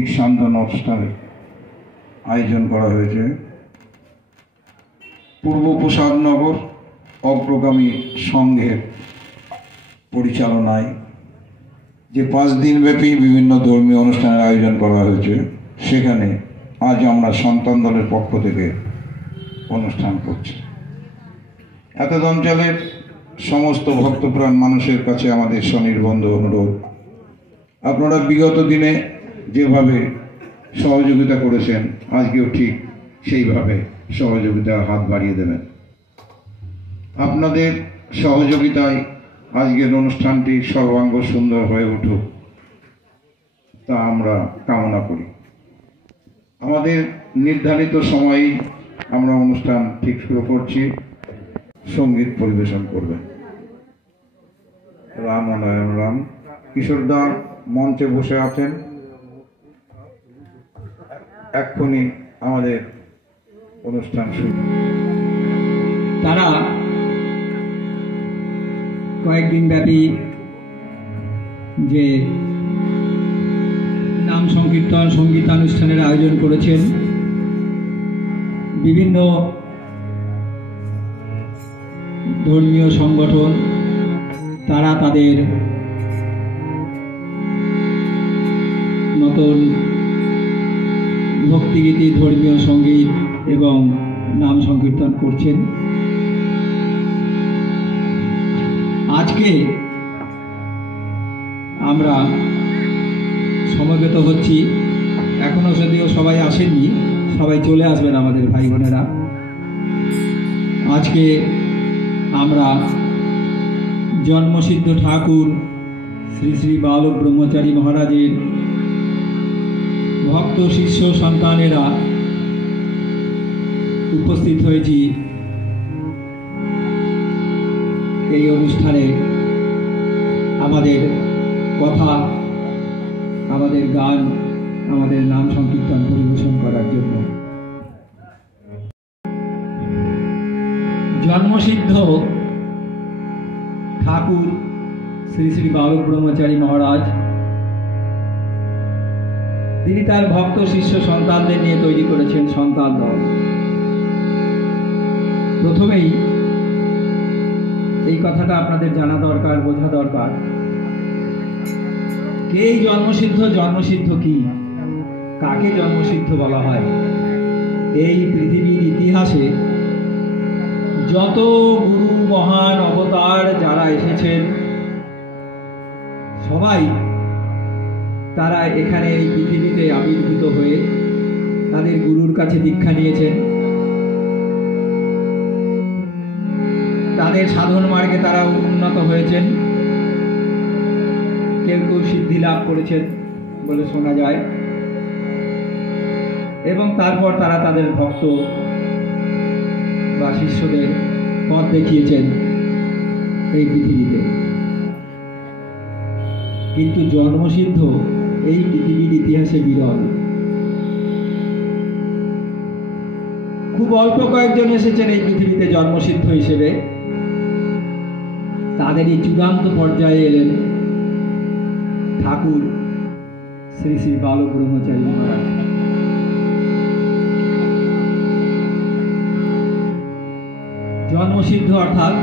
দীক্ষান্তন অনুষ্ঠানের আয়োজন করা হয়েছে। পূর্ব প্রসাদনগর অগ্রগামী সংঘের পরিচালনায় যে 5 দিনব্যাপী বিভিন্ন ধর্মীয় অনুষ্ঠানের আয়োজন করা হয়েছে, সেখানে আজ আমরা সন্তান দলের পক্ষ থেকে অনুষ্ঠান করছি। এতদ অঞ্চলের সমস্ত ভক্তপ্রাণ মানুষের কাছে আমাদের স্বনির্বন্ধ অনুরোধ, আপনারা বিগত দিনে যেভাবে সহযোগিতা করেছেন, আজকেও ঠিক সেইভাবে সহযোগিতার হাত বাড়িয়ে দেবেন। আপনাদের সহযোগিতায় আজকের অনুষ্ঠানটি সর্বাঙ্গ সুন্দর হয়ে উঠুক, তা আমরা কামনা করি। আমাদের নির্ধারিত সময়েই আমরা অনুষ্ঠান ঠিক শুরু করছি। সঙ্গীত পরিবেশন করবেন রাম নারায়ণ রাম। কিশোরদা মঞ্চে বসে আছেন, এক্ষুনি আমাদের অনুষ্ঠান শুরু। তারা কয়েকদিন ব্যাপী যে নাম সংকীর্তন সঙ্গীতানুষ্ঠানের আয়োজন করেছেন, বিভিন্ন ধর্মীয় সংগঠন তারা তাদের নতুন ভক্তিগীতি, ধর্মীয় সঙ্গীত এবং নাম সংকীর্তন করছেন। আজকে আমরা সমবেত হচ্ছি, এখনো যদিও সবাই আসেননি, সবাই চলে আসবেন আমাদের ভাই বোনেরা। আজকে আমরা জন্মসিদ্ধ ঠাকুর শ্রী শ্রী বালক ব্রহ্মচারী মহারাজের ভক্ত শিষ্য সন্তানেরা উপস্থিত হয়েছি এই অনুষ্ঠানে আমাদের কথা, আমাদের গান, আমাদের নাম সংকীর্তন পরিবেশন করার জন্য। জন্মসিদ্ধ ঠাকুর শ্রী শ্রী বালক ব্রহ্মচারী মহারাজ, তিনি তার ভক্ত শিষ্য সন্তানদের নিয়ে তৈরি করেছেন সন্তান দল। প্রথমেই এই কথাটা আপনাদের জানা দরকার, বোঝা দরকার, কে জন্মসিদ্ধ, জন্মসিদ্ধ কি, কাকে জন্মসিদ্ধ বলা হয়। এই পৃথিবীর ইতিহাসে যত গুরু মহান অবতার যারা এসেছেন, সবাই তারা এখানে এই পৃথিবীতে আবির্ভূত হয়ে তাদের গুরুর কাছে দীক্ষা নিয়েছেন। তাদের সাধন মার্গে তারা উন্নত হয়েছেন, কেউ কেউ সিদ্ধি লাভ করেছেন বলে শোনা যায়, এবং তারপর তারা তাদের ভক্ত বা শিষ্যদের পথ দেখিয়েছেন এই পৃথিবীতে। কিন্তু জন্মসিদ্ধ এই পৃথিবীর ইতিহাসে বিরল। খুব অল্প কয়েকজন এসেছেন এই পৃথিবীতে জন্মসিদ্ধ হিসেবে। তাদেরই চূড়ান্ত পর্যায়ে এলেন ঠাকুর শ্রী শ্রী বালক ব্রহ্মচারী মহারাজ। জন্মসিদ্ধ অর্থাৎ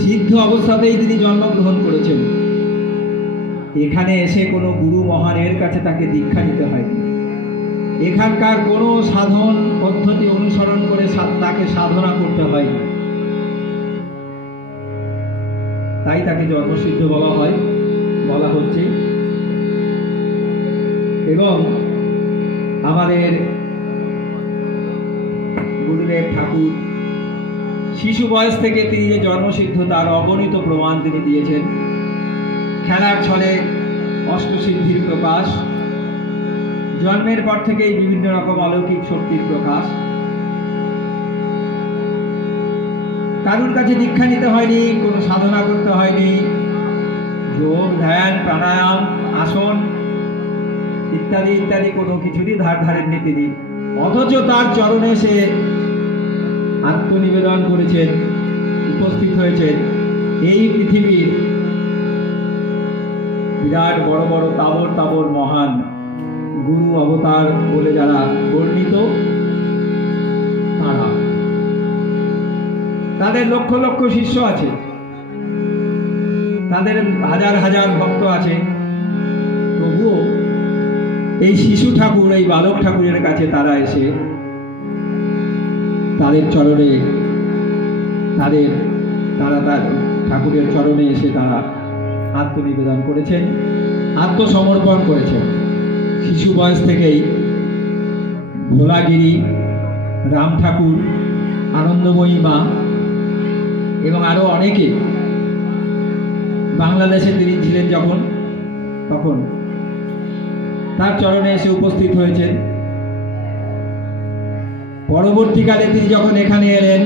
সিদ্ধ অবস্থাতেই তিনি জন্মগ্রহণ করেছেন। এখানে এসে কোনো গুরু মহানের কাছে তাকে দীক্ষা নিতে হয়নি। এখানকার কোনো সাধন পদ্ধতি অনুসরণ করে তাকে সাধনা করতে হয়নি, তাই তাকে জন্মসিদ্ধ বলা হচ্ছে। এবং আমাদের গুরুদেব ঠাকুর শিশু বয়স থেকে তিনি যে জন্মসিদ্ধ তার অগণিত প্রমাণ তিনি দিয়েছেন। খেলার ছলে অষ্টসিদ্ধির প্রকাশ, জন্মের পর থেকেই বিভিন্ন রকম অলৌকিক শক্তির প্রকাশ। কারুর কাছে দীক্ষা নিতে হয়নি, কোনো সাধনা করতে হয়নি, যোগ ধ্যান প্রাণায়াম আসন ইত্যাদি ইত্যাদি কোনো কিছুরই ধার ধারেননি তিনি। অথচ তার চরণে সে আত্মনিবেদন করেছেন, উপস্থিত হয়েছেন এই পৃথিবীর বিরাট বড় বড় তাবর তাবর মহান গুরু অবতার বলে যারা বর্ণিত, তারা, তাদের লক্ষ লক্ষ শিষ্য আছে, তাদের হাজার হাজার ভক্ত আছে, তবুও এই শিশু ঠাকুর, এই বালক ঠাকুরের কাছে তারা এসে তাদের চরণে তারা ঠাকুরের চরণে এসে তারা আত্মনিবেদন করেছেন, আত্মসমর্পণ করেছেন। শিশু বয়স থেকেই ভোলাগিরি, রাম ঠাকুর, আনন্দময়ী মা এবং আরো অনেকে বাংলাদেশে তিনি ছিলেন তখন তার চরণে এসে উপস্থিত হয়েছেন। পরবর্তীকালে তিনি যখন এখানে এলেন,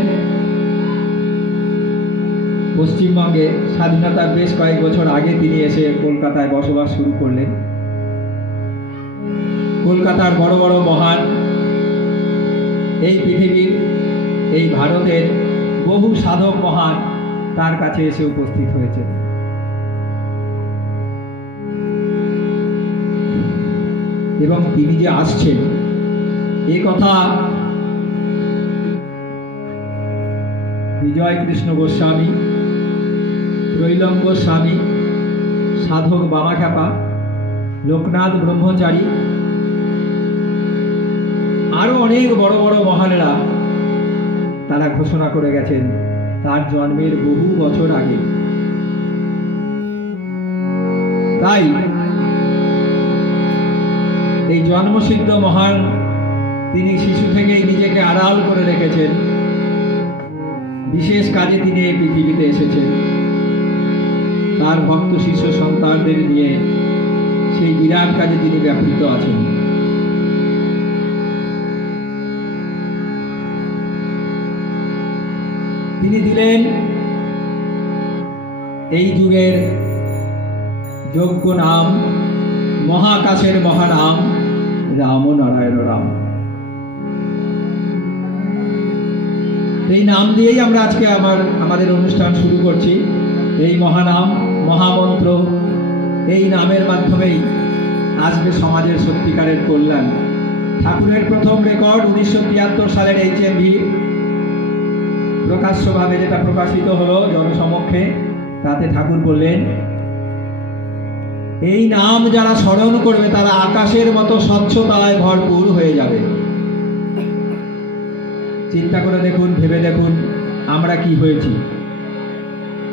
পশ্চিমবঙ্গে স্বাধীনতার বেশ কয়েক বছর আগে তিনি এসে কলকাতায় বসবাস শুরু করলেন। কলকাতার বড় বড় মহান, এই পৃথিবীর, এই ভারতের বহু সাধক মহান তার কাছে এসে উপস্থিত হয়েছে। এবং তিনি যে আসছেন এ কথা বিজয় কৃষ্ণ গোস্বামী, ত্রৈলঙ্গ গোস্বামী, সাধক বামাখ্যাপা, লোকনাথ ব্রহ্মচারী, আরো অনেক বড় বড় মহানেরা তারা ঘোষণা করে গেছেন তার জন্মের বহু বছর আগে। তাই এই জন্মসিদ্ধ মহান, তিনি শিশু থেকেই নিজেকে আড়াল করে রেখেছেন, বিশেষ কাজে তিনি এই পৃথিবীতে এসেছেন। তার ভক্ত শিষ্য সন্তানদের নিয়ে সেই বিরাট কাজে তিনি ব্যাপৃত আছেন। তিনি দিলেন এই যুগের যোগ্য নাম, মহাকাশের মহানাম রাম নারায়ণ রাম। এই নাম দিয়েই আমরা আজকে আমাদের অনুষ্ঠান শুরু করছি। এই মহানাম, মহামন্ত্র, এই নামের মাধ্যমেই আসবে সমাজের সত্যিকারের কল্যাণ। ঠাকুরের প্রথম রেকর্ড 1973 সালের HMV প্রকাশ্যভাবে যেটা প্রকাশিত হলো জনসমক্ষে, তাতে ঠাকুর বললেন, এই নাম যারা স্মরণ করবে তারা আকাশের মতো স্বচ্ছতায় ভরপুর হয়ে যাবে। চিন্তা করে দেখুন, ভেবে দেখুন আমরা কি হয়েছি,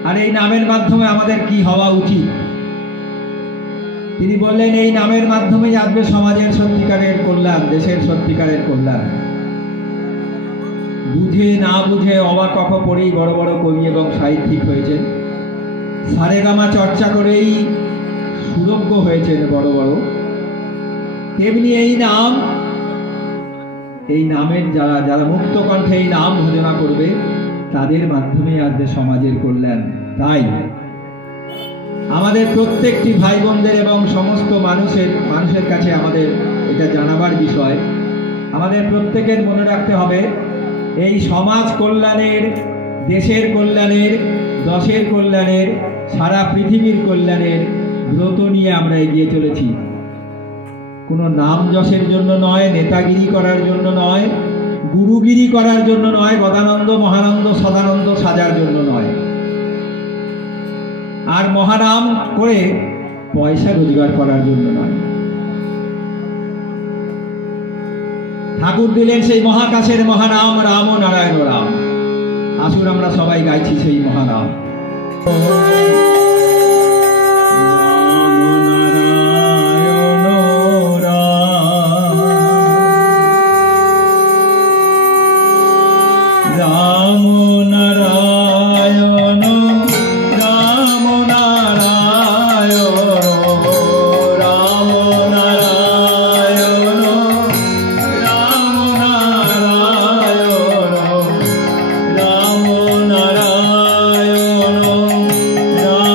আর এই নামের মাধ্যমে আমাদের কি হওয়া উচিত। তিনি বললেন এই নামের মাধ্যমেই আসবে সমাজের সত্যিকারের কল্যাণ, দেশের সত্যিকারের কল্যাণ। বুঝে না বুঝে অবাক পড়েই বড় বড় কবি এবং সাহিত্যিক হয়েছেন, সারেগামা চর্চা করেই সুযোগ্য হয়েছেন বড় বড়। তেমনি এই নামের যারা মুক্ত কণ্ঠে এই নাম ভজনা করবে তাদের মাধ্যমে আসবে সমাজের কল্যাণ। তাই আমাদের প্রত্যেকটি ভাই বোনদের এবং সমস্ত মানুষের কাছে আমাদের এটা জানাবার বিষয়, আমাদের প্রত্যেকের মনে রাখতে হবে এই সমাজ কল্যাণের, দেশের কল্যাণের, দশের কল্যাণের, সারা পৃথিবীর কল্যাণের ব্রত নিয়ে আমরা এগিয়ে চলেছি। কোনো নাম যশের জন্য নয়, নেতাগিরি করার জন্য নয়, গুরুগিরি করার জন্য নয়, গদানন্দ মহানন্দ সদানন্দ সাজার জন্য নয়, আর মহানাম করে পয়সা রোজগার করার জন্য নয়। ঠাকুর দিলেন সেই মহাকাশের মহানাম রাম নারায়ণ রাম। আসুন আমরা সবাই গাইছি সেই মহানাম। রাম নারায়ণ রাম নারায়ণ রাম নারায়ণ রাম নারায়ণ রাম নারায়ণ রাম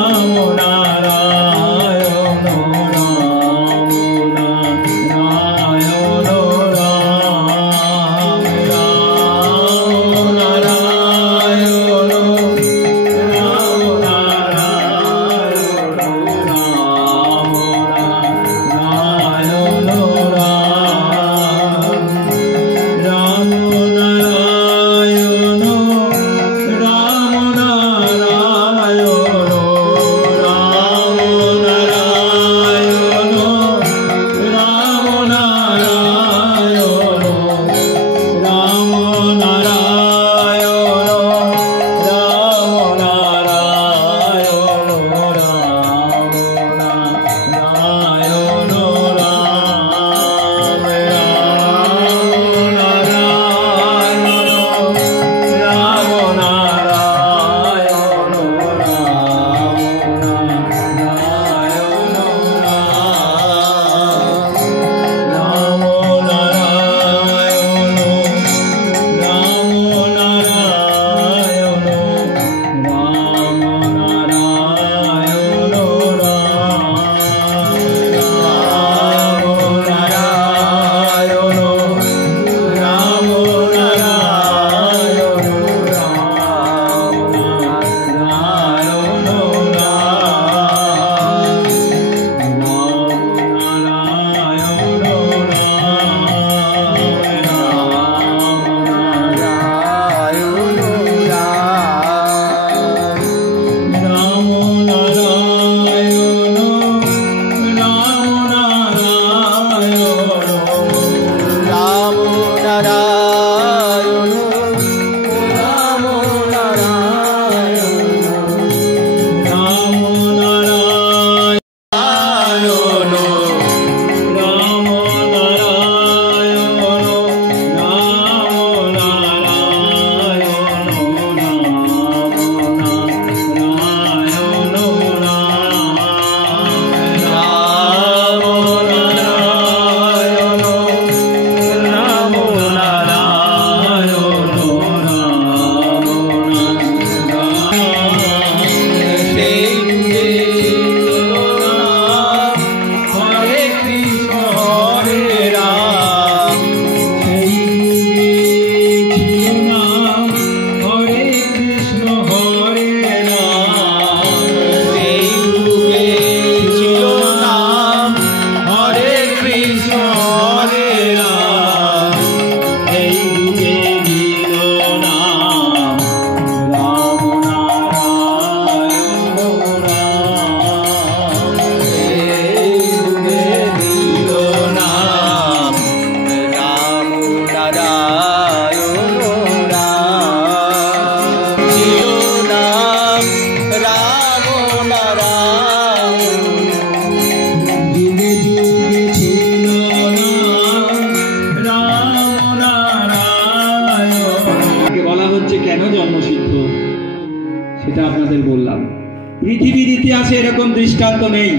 দৃষ্টান্ত নেই।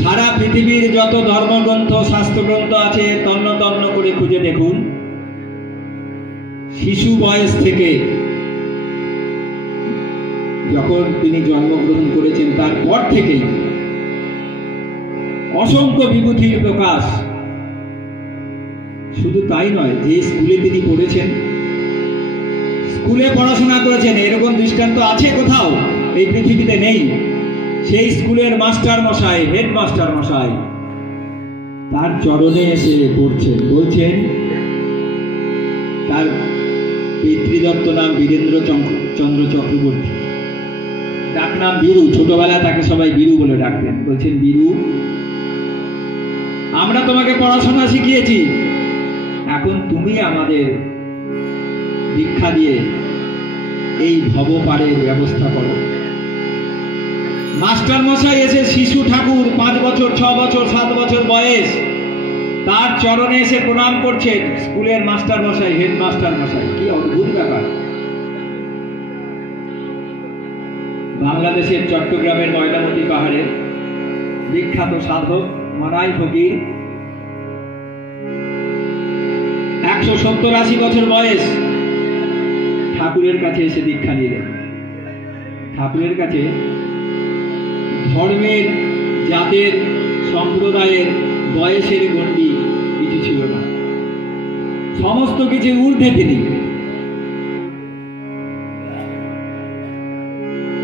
সারা পৃথিবীর যত ধর্মগ্রন্থ শাস্ত্রগ্রন্থ আছে তন্ন তন্ন করে খুঁজে দেখুন, শিশু বয়স থেকে যখন তিনি জন্মগ্রহণ করেছেন তারপর থেকেই অসংখ্য বিভূতির প্রকাশ। শুধু তাই নয়, যে স্কুলে তিনি পড়েছেন, স্কুলে পড়াশোনা করেছেন, এরকম দৃষ্টান্ত আছে কোথাও? এই পৃথিবীতে নেই। সেই স্কুলের মাস্টার মশাই, হেডমাস্টার মশাই তার চরণে এসে পড়ছেন, বলছেন, তার পিতৃদত্ত নাম বীরেন্দ্র চন্দ্র চক্রবর্তী, ডাক নাম বীরু। ছোটবেলায় তাকে সবাই বীরু বলে ডাকতেন। বলছেন, বীরু, আমরা তোমাকে পড়াশোনা শিখিয়েছি, এখন তুমি আমাদের দীক্ষা দিয়ে এই ভবপারের ব্যবস্থা করো। মাস্টার মশাই এসে শিশু ঠাকুর 5 বছর 6 বছর 7 বছর বয়স, তার চরণে এসে প্রণাম করছেন স্কুলের মাস্টার মশাই, হেডমাস্টার মশাই। কি অদ্ভুত ব্যাপার! বাংলাদেশের চট্টগ্রামের ময়নামতি পাহাড়ের বিখ্যাত সাধক মানাই ফকির 170-80 বছর বয়স ঠাকুরের কাছে এসে দীক্ষা নিলেন। ঠাকুরের কাছে ধর্মের, জাতের, সম্প্রদায়ের, বয়সের গণ্ডি কিছু ছিল না, সমস্ত কিছু ঊর্ধ্বে তিনি।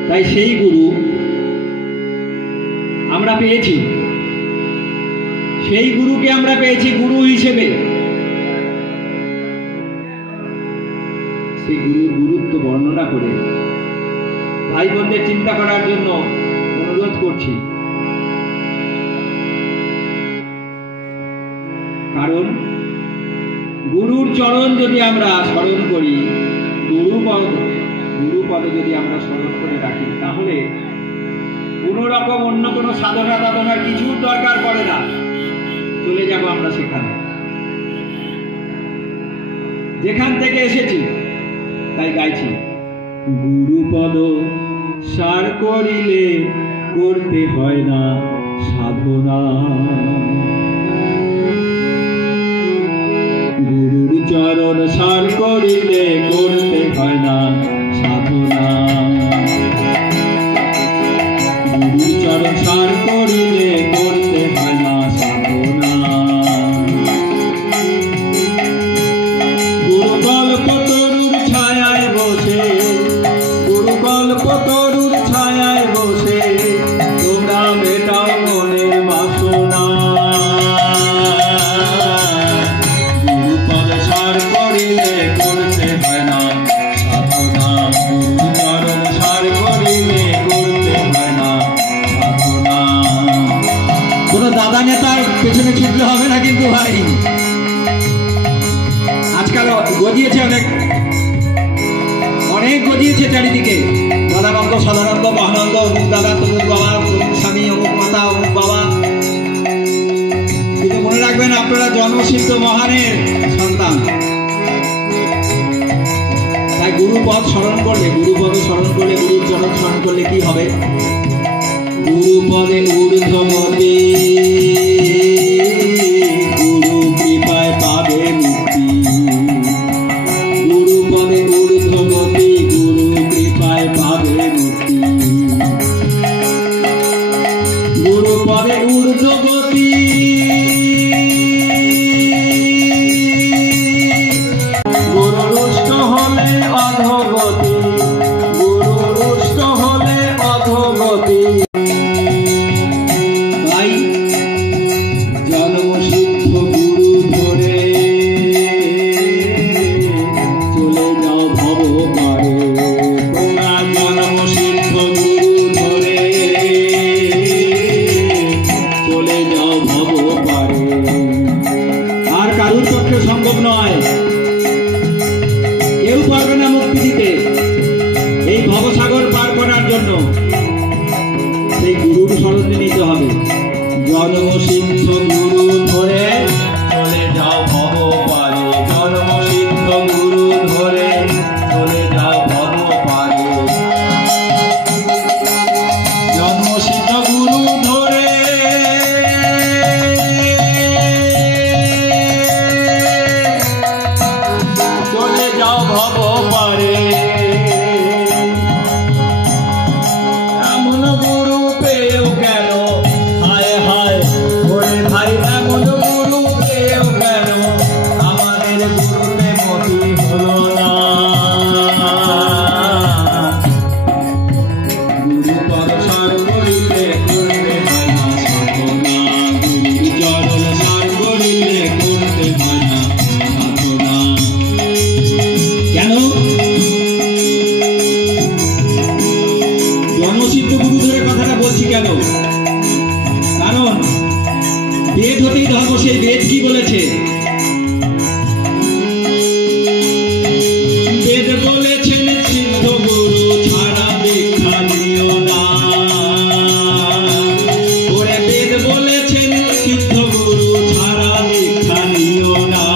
তাই সেই গুরু আমরা পেয়েছি, সেই গুরুকে আমরা পেয়েছি গুরু হিসেবে। সেই গুরুর গুরুত্ব বর্ণনা করে ভাই বোনদের চিন্তা করার জন্য অনুরোধ করছি। কারণ গুরুর চরণ যদি আমরা স্মরণ করি, গুরুপদ যদি আমরা স্মরণ করে রাখি, তাহলে কোনো রকম অন্য কোনো সাধনার কিছুর দরকার পড়ে না, চলে যাব আমরা সেখানে যেখান থেকে এসেছি। তাই গাইছি, গুরুপদ সার করিলে করতে হয় না সাধনা, গুরুর চরণ সার করিলে করতে হয় না সাধনা, গুরুর চরণ সার করিলে করতে হয় না সাধনা। গুরুকল্প তরুর ছায়ায় বসে, গুরুকল্প তরুর ছায়ায় বসে তোমরা মেটাও মনের বাসনা, গুরুপদ সার করিলে করতে হয় না সাধনা, গুরুর চরণ সার করিলে করতে হয় না সাধনা। কোন দাদা নেতার পেছনে ছুটলে হবে না কিন্তু ভাই। আজকাল গজিয়েছে অনেক গজিয়েছে চারিদিকে, দাদানন্দ, সদানন্দ, মহানন্দ, অমুক দাদা, তমুক বাবা, অমুক স্বামী, অমুক মাতা, অমুক বাবা। কিন্তু মনে রাখবেন, আপনারা জন্মসিদ্ধ মহানের সন্তান। তাই গুরুপদ স্মরণ করলে, গুরুপদ স্মরণ করলে, গুরুর চরণ স্মরণ করলে কি হবে? গুরুপদে ঊর্ধ্বমতি, গুরু কৃপায় পাবে মুক্তি, গুরুপদে ঊর্ধ্বমতি, গুরু কৃপায় পাবে মুক্তি, গুরুপদে ঊর্ধ্বগতি, গুরু রুষ্ট হলে অধোগতি, গুরু রুষ্ট হলে অধোগতি। তাই জন্মসিদ্ধ গুরু ধরে চলে যাও ভব পারে, তোমরা জন্মসিদ্ধ গুরু ধরে চলে যাও ভব পারে। আর কারুর পক্ষে সম্ভব নয়, কেউ পারবে না মুক্তি দিতে। এই ভবসাগর পার করার জন্য সেই গুরুর শরণে নিতে হবে। জন্মসিদ্ধ গুরু ধরে চলে যাও ভব পারে, জন্মসিদ্ধ গুরু ধরে চলে যাও ভব পারে। বেদ হতেই ধর্ম, সেই বেদ কি বলেছে? বেদ বলেছেন সিদ্ধ গুরু ছাড়া দীক্ষা নিও না। ওরে বেদ বলেছেন সিদ্ধ গুরু ছাড়া দীক্ষা নিও না।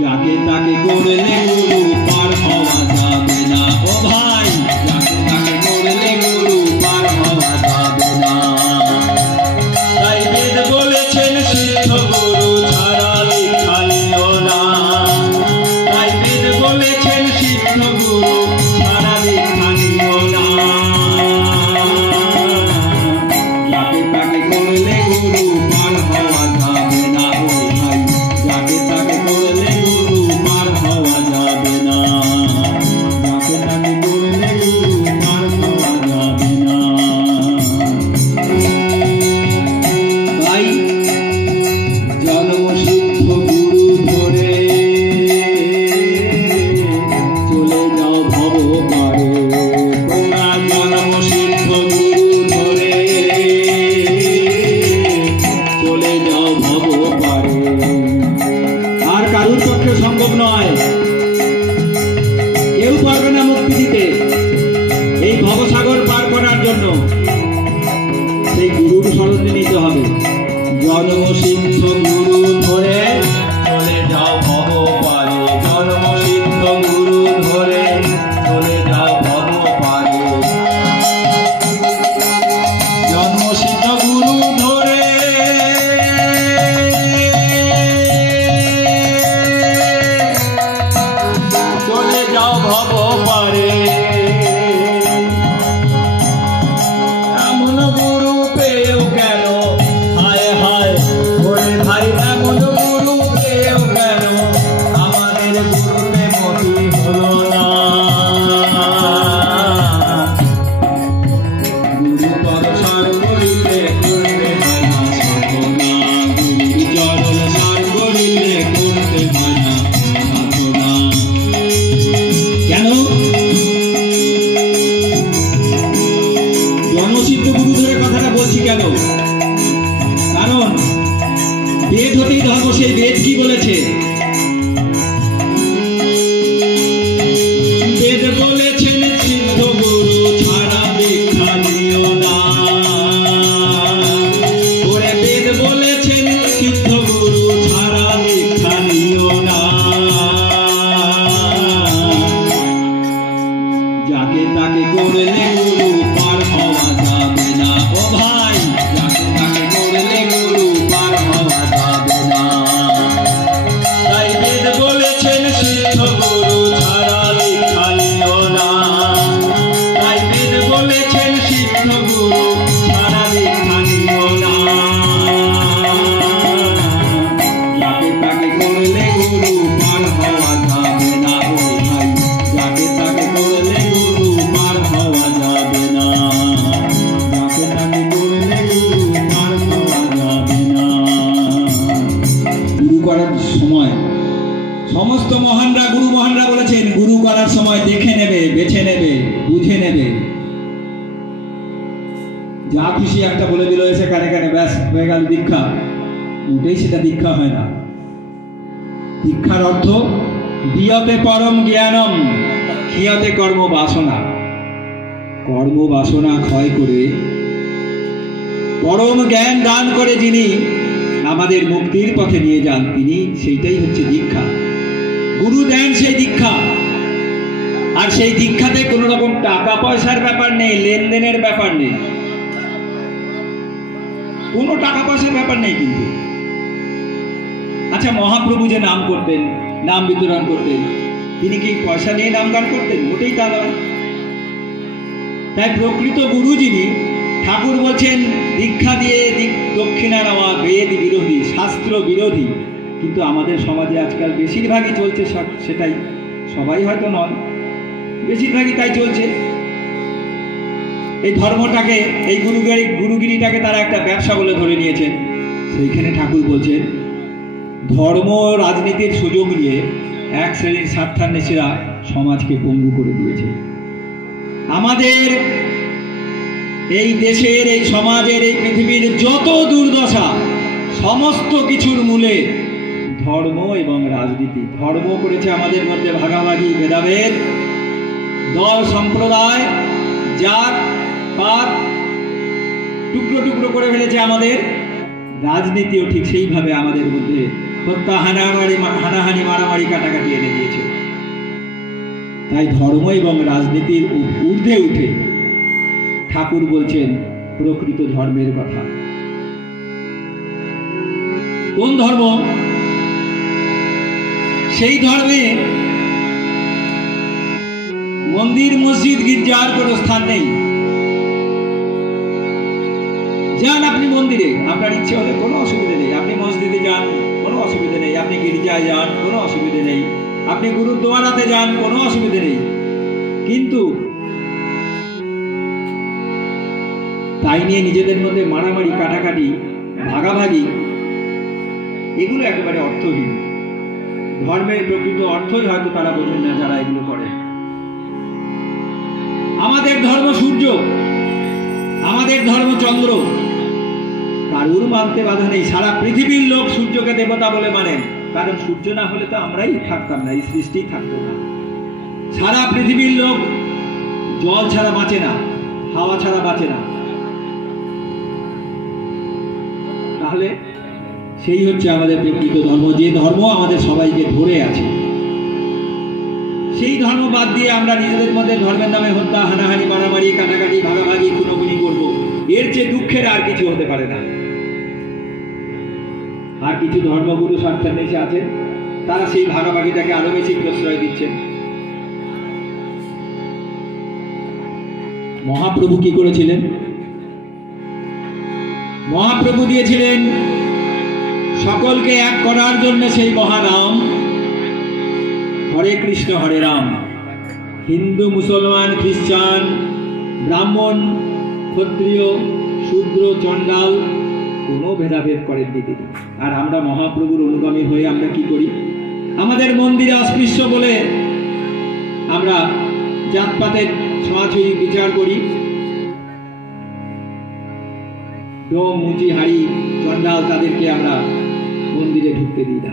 যাকে তাকে করলে গুরু পার হওয়া যাবে না। ও ভাই, যাকে তাকে করলে গুরু পার হওয়া যাবে না। তাই বেদ বলেছেন সিদ্ধ গুরু ছাড়া দীক্ষা নিও না। তাই বেদ বলেছেন সিদ্ধ গুরু ছাড়া দীক্ষা নিও না। যাকে তাকে করলে গুরু পার হওয়া যাবে না। ও ভাই, যাকে তাকে করলে গুরু পার হওয়া যাবে না। যাকে তাকে করলে গুরু পার হওয়া যাবে না। তাই জন্মসিদ্ধ গুরু ধরে চলে যাও ভব পারে। তোমরা জন্মসিদ্ধ গুরু ধরে চলে যাও ভব পারে। আর কারুর পক্ষে সম্ভব নয়, কেউ পারবে না মুক্তি দিতে। এই ভবসাগর পার করার জন্য সেই গুরুর শরণে নিতে হবে। জন্মসিদ্ধ গুরু ধরে চলে যাও ভব পারে। জন্মসিদ্ধ গুরু ধরে চলে যাও ভব পারে। জন্মসিদ্ধ গুরু ধরে চলে যাও ভব পারে। এমন গুরু পেও কেন, হায় হায় ওরে ভাই, এমন গুরু পেও কেন, আমাদের গুরুতে মতি হলো না। গুরু পদ সার করিলে করতে হয় না সাধনা। গুরু চরণ সার করিলে করতে হয় না সাধনা। কেন? জন্মসিদ্ধ গুরু ধরে কথাটা বলছি কেন? কারণ বেদ হতেই ধর্ম, সেই বেদ কি বলেছে? বেদ বলেছেন সিদ্ধ গুরু ছাড়া দীক্ষা নিও না। ওরে বেদ বলেছেন সিদ্ধ গুরু ছাড়া দীক্ষা নিও না। যাকে তাকে করলে গুরু পার হওয়া যাবে না। ও ভাই, যাকে তাকে করলে গুরু পার হওয়া যাবে না। তাই বেদ বলেছেন সিদ্ধ গুরু ছাড়া দীক্ষা নিও না। তাই বেদ বলেছেন সিদ্ধ গুরু ছাড়া দীক্ষা নিও না। যাকে তাকে করলে গুরু পার হওয়া যাবে না। ও ভাই, যাকে তাকে করলে গুরু পার হওয়া যাবে না। যাকে তাকে করলে গুরু পার হওয়া যাবে না। গুরু করার সময় সমস্ত মহানরা, গুরু মহানরা বলেছেন, গুরু করার সময় দেখে নেবে, বেছে নেবে, বুঝে নেবে। যা খুশি একটা বলে দিল এসে কানে কানে, ব্যাস হয়ে গেল দীক্ষা। মোটেই সেটা দীক্ষা হয় না। দীক্ষার অর্থ বিয়তে পরম জ্ঞানম ক্ষীয়তে কর্ম বাসনা। কর্ম বাসনা ক্ষয় করে পরম জ্ঞান দান করে যিনি আমাদের মুক্তির পথে নিয়ে যান, তিনি, সেইটাই হচ্ছে দীক্ষা। গুরু দেন সেই দীক্ষা। আর সেই দীক্ষাতে কোনো রকম টাকা পয়সার ব্যাপার নেই, লেনদেনের ব্যাপার নেই, কোনো টাকা পয়সার ব্যাপার নেই। কিন্তু আচ্ছা, মহাপ্রভু যে নাম করতেন, নাম বিতরণ করতেন, তিনি কি পয়সা নিয়ে নাম গান করতেন? মোটেই তা নয়। তাই প্রকৃত গুরু যিনি, ঠাকুর বলছেন দীক্ষা দিয়ে দক্ষিণা নেওয়া বেদ বিরোধী, শাস্ত্র বিরোধী। কিন্তু আমাদের সমাজে আজকাল বেশিরভাগই চলছে সেটাই। সবাই হয়তো নন, বেশিরভাগই তাই চলছে। এই ধর্মটাকে, এই গুরুগিরিটাকে তারা একটা ব্যবসা বলে ধরে নিয়েছেন। সেইখানে ঠাকুর বলছেন, ধর্ম রাজনীতির সুযোগ নিয়ে এক শ্রেণীর স্বার্থান্বেষীরা সমাজকে পঙ্গু করে দিয়েছে। আমাদের এই দেশের, এই সমাজের, এই পৃথিবীর যত দুর্দশা সমস্ত কিছুর মূলে ধর্ম এবং রাজনীতি। ধর্ম করেছে আমাদের মধ্যে ভাগাভাগি, ভেদাভেদ, দল সম্প্রদায়, জাত পাত, টুকরো টুকরো করে ফেলেছে আমাদের। রাজনীতিও ঠিক সেইভাবে আমাদের মধ্যে হত্যা, হানাহানি, মারামারি, কাটাকাটি এনে দিয়েছে। তাই ধর্ম এবং রাজনীতির ঊর্ধ্বে উঠে ঠাকুর বলছেন প্রকৃত ধর্মের কথা। কোন ধর্ম? সেই ধর্মে মন্দির, মসজিদ, গির্জার কোনো স্থান নেই। যান আপনি মন্দিরে, আপনার ইচ্ছে হলে কোনো অসুবিধা নেই। আপনি মসজিদে যান, কোনো অসুবিধা নেই। আপনি গির্জায় যান, কোনো অসুবিধা নেই। আপনি গুরুদ্বারাতে যান, কোনো অসুবিধা নেই। কিন্তু তাই নিয়ে নিজেদের মধ্যে মারামারি, কাটাকাটি, ভাগাভাগি, এগুলো একেবারে অর্থহীন। ধর্মের প্রকৃত অর্থই হয়তো তারা বোঝেন না যারা এগুলো করে। আমাদের ধর্ম সূর্য, আমাদের ধর্ম চন্দ্র, কারুর মানতে বাধা নেই। সারা পৃথিবীর লোক সূর্যকে দেবতা বলে মানেন, কারণ সূর্য না হলে তো আমরাই থাকতাম না, এই সৃষ্টি থাকতো না। সারা পৃথিবীর লোক জল ছাড়া বাঁচে না, হাওয়া ছাড়া বাঁচে না। তাহলে সেই হচ্ছে আমাদের প্রকৃত ধর্ম, যে ধর্ম আমাদের সবাইকে ধরে আছে। সেই ধর্ম বাদ দিয়ে আমরা নিজেদের মধ্যে ধর্মের নামে হত্যা, হানাহানি, মারামারি, কাটাকাটি, ভাগাভাগি, খুনোখুনি করব। এর চেয়ে দুঃখের আর কিছু হতে পারে না। আর কিছু ধর্মগুরু স্বার্থের নিচে আছেন, তারা সেই ভাগাভাগিটাকে আরো বেশি প্রশ্রয় দিচ্ছেন। মহাপ্রভু কি করেছিলেন? মহাপ্রভু দিয়েছিলেন সকলকে এক করার জন্য সেই মহানাম, হরে কৃষ্ণ হরে রাম। হিন্দু, মুসলমান, খ্রিস্টান, ব্রাহ্মণ, ক্ষত্রিয়, শূদ্র, চণ্ডাল কোনো ভেদাভেদ করেননি তিনি। আর আমরা মহাপ্রভুর অনুগামী হয়ে আমরা কি করি? আমাদের মন্দিরে অস্পৃশ্য বলে আমরা জাতপাতের ছোঁয়াছুঁয়ি বিচার করি। ডোম, মুচি, হাড়ি, চণ্ডাল তাদেরকে আমরা মন্দিরে ঢুকতে দিই না।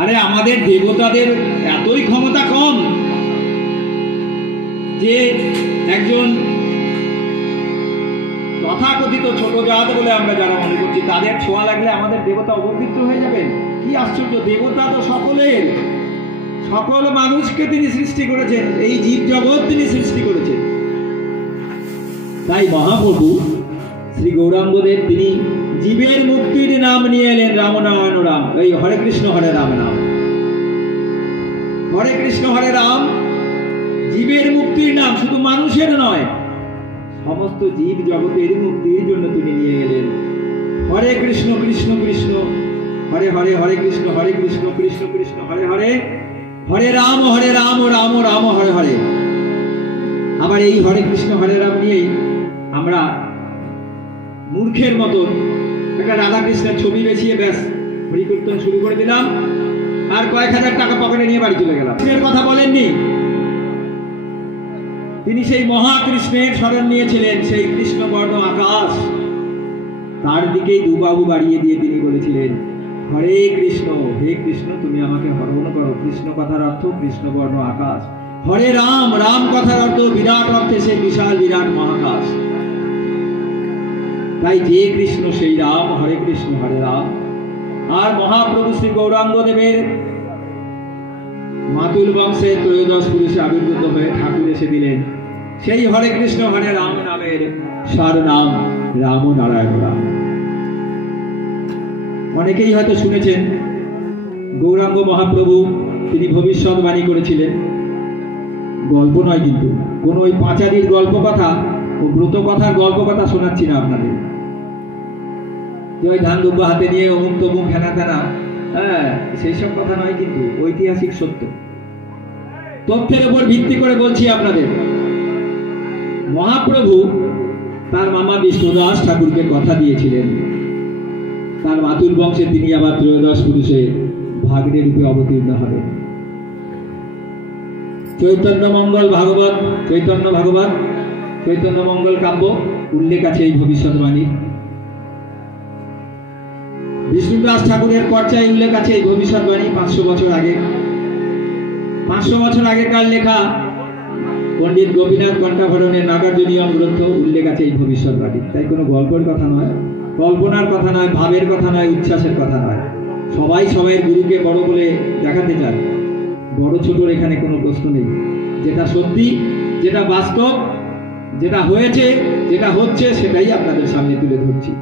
আরে আমাদের দেবতাদের এতই ক্ষমতা কম যে একজন তথাকথিত ছোট জাত বলে আমরা যারা মনে করছি, তাদের ছোঁয়া লাগলে আমাদের দেবতা অপবিত্র হয়ে যাবেন। কি আশ্চর্য! দেবতা তো সকলের, সকল মানুষকে তিনি সৃষ্টি করেছেন, এই জীব জগৎ তিনি সৃষ্টি করেছেন। তাই মহাপ্রভু শ্রী গৌরাঙ্গদেব তিনি জীবের মুক্তির নাম নিয়ে এলেন, রাম নারায়ণ রাম, এই হরে কৃষ্ণ হরে রাম নাম। হরে কৃষ্ণ হরে রাম জীবের মুক্তির নাম, শুধু মানুষের নয়, সমস্ত জীব জগতের মুক্তির জন্য তিনি নিয়ে এলেন। হরে কৃষ্ণ কৃষ্ণ কৃষ্ণ হরে হরে, হরে কৃষ্ণ কৃষ্ণ কৃষ্ণ হরে হরে, হরে রাম রাম রাম হরে হরে। আবার এই হরে কৃষ্ণ হরে রাম নিয়েই আমরা মূর্খের মতো একটা রাধা কৃষ্ণের ছবি বেছিয়ে ব্যাস হরিকীর্তন শুরু করে দিলাম, আর কয়েক হাজার টাকা পকেটে নিয়ে বাড়ি চলে গেলাম। কৃষ্ণের কথা বলেননি তিনি, সেই মহাকৃষ্ণের স্মরণ নিয়েছিলেন। সেই কৃষ্ণবর্ণ আকাশ, তার দিকেই দুবাহু বাড়িয়ে দিয়ে তিনি বলেছিলেন, হরে কৃষ্ণ, হে কৃষ্ণ তুমি আমাকে হরণ করো। কৃষ্ণ কথার অর্থ কৃষ্ণবর্ণ আকাশ। হরে রাম, রাম কথার অর্থ বিরাট অর্থে সেই বিশাল বিরাট মহাকাশ। তাই যে কৃষ্ণ সেই রাম, হরে কৃষ্ণ হরে রাম। আর মহাপ্রভু শ্রী গৌরাঙ্গদেবের মাতুল বংশের ত্রয়োদশ পুরুষে আবির্ভূত হয়ে ঠাকুর এসে দিলেন সেই হরে কৃষ্ণ হরে রাম নামের সার নাম, রাম নারায়ণ রাম। অনেকেই হয়তো শুনেছেন গৌরাঙ্গ মহাপ্রভু তিনি ভবিষ্যৎবাণী করেছিলেন। গল্প নয় কিন্তু, কোন ওই পাঁচালির গল্প কথা ও ব্রত কথার গল্প কথা শোনাচ্ছি না আপনাদের, যে ওই ধান দুব্বা হাতে নিয়ে অমুক তমুক হেনা তেনা, হ্যাঁ সেই সব কথা নয়, কিন্তু ঐতিহাসিক সত্য তথ্যের উপর ভিত্তি করে বলছি আপনাদের। মহাপ্রভু তার মামা বিষ্ণুদাস ঠাকুরকে কথা দিয়েছিলেন, তার মাতুল বংশে তিনি আবার ত্রয়োদশ পুরুষে ভাগ্নে রূপে অবতীর্ণ হবেন। চৈতন্য মঙ্গল ভাগবত, চৈতন্য ভাগবত চৈতন্য মঙ্গল কাব্য উল্লেখ আছে এই ভবিষ্যৎবাণী। বিষ্ণুদাস ঠাকুরের পর্যায়ে উল্লেখ আছে এই ভবিষ্যৎবাণী 500 বছর আগে। 500 বছর আগেকার লেখা পণ্ডিত গোপীনাথ কণ্ঠাভরণের নাগার্জুনিয়ম গ্রন্থ উল্লেখ আছে এই ভবিষ্যৎবাণী। তাই কোনো গল্পের কথা নয়, কল্পনার কথা নয়, ভাবের কথা নয়, উচ্ছ্বাসের কথা নয়। সবাই সবাই গুরুকে বড় বলে দেখাতে চায়, বড় ছোটর এখানে কোনো প্রশ্ন নেই। যেটা সত্যি, যেটা বাস্তব, যেটা হয়েছে, যেটা হচ্ছে, সেটাই আপনাদের সামনে তুলে ধরছি।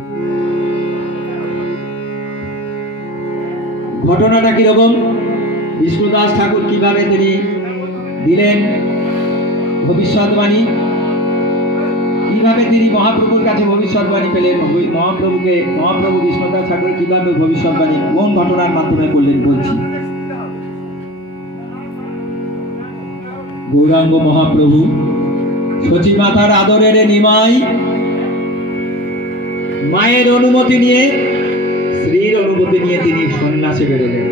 ঘটনাটা কিরকম, বিষ্ণুদাস ঠাকুর কিভাবে তিনি দিলেন ভবিষ্যৎবাণী, কিভাবে তিনি মহাপ্রভুর কাছে ভবিষ্যৎবাণী পেলেন, মহাপ্রভু বিষ্ণুদাস ঠাকুর কিভাবে ভবিষ্যৎবাণী কোন ঘটনার মাধ্যমে করলেন বলছি। গৌরাঙ্গ মহাপ্রভু সচিমাতার আদরের নিমাই মায়ের অনুমতি নিয়ে, স্ত্রীর অনুমতি নিয়ে তিনি সন্ন্যাসে বেরোলেন।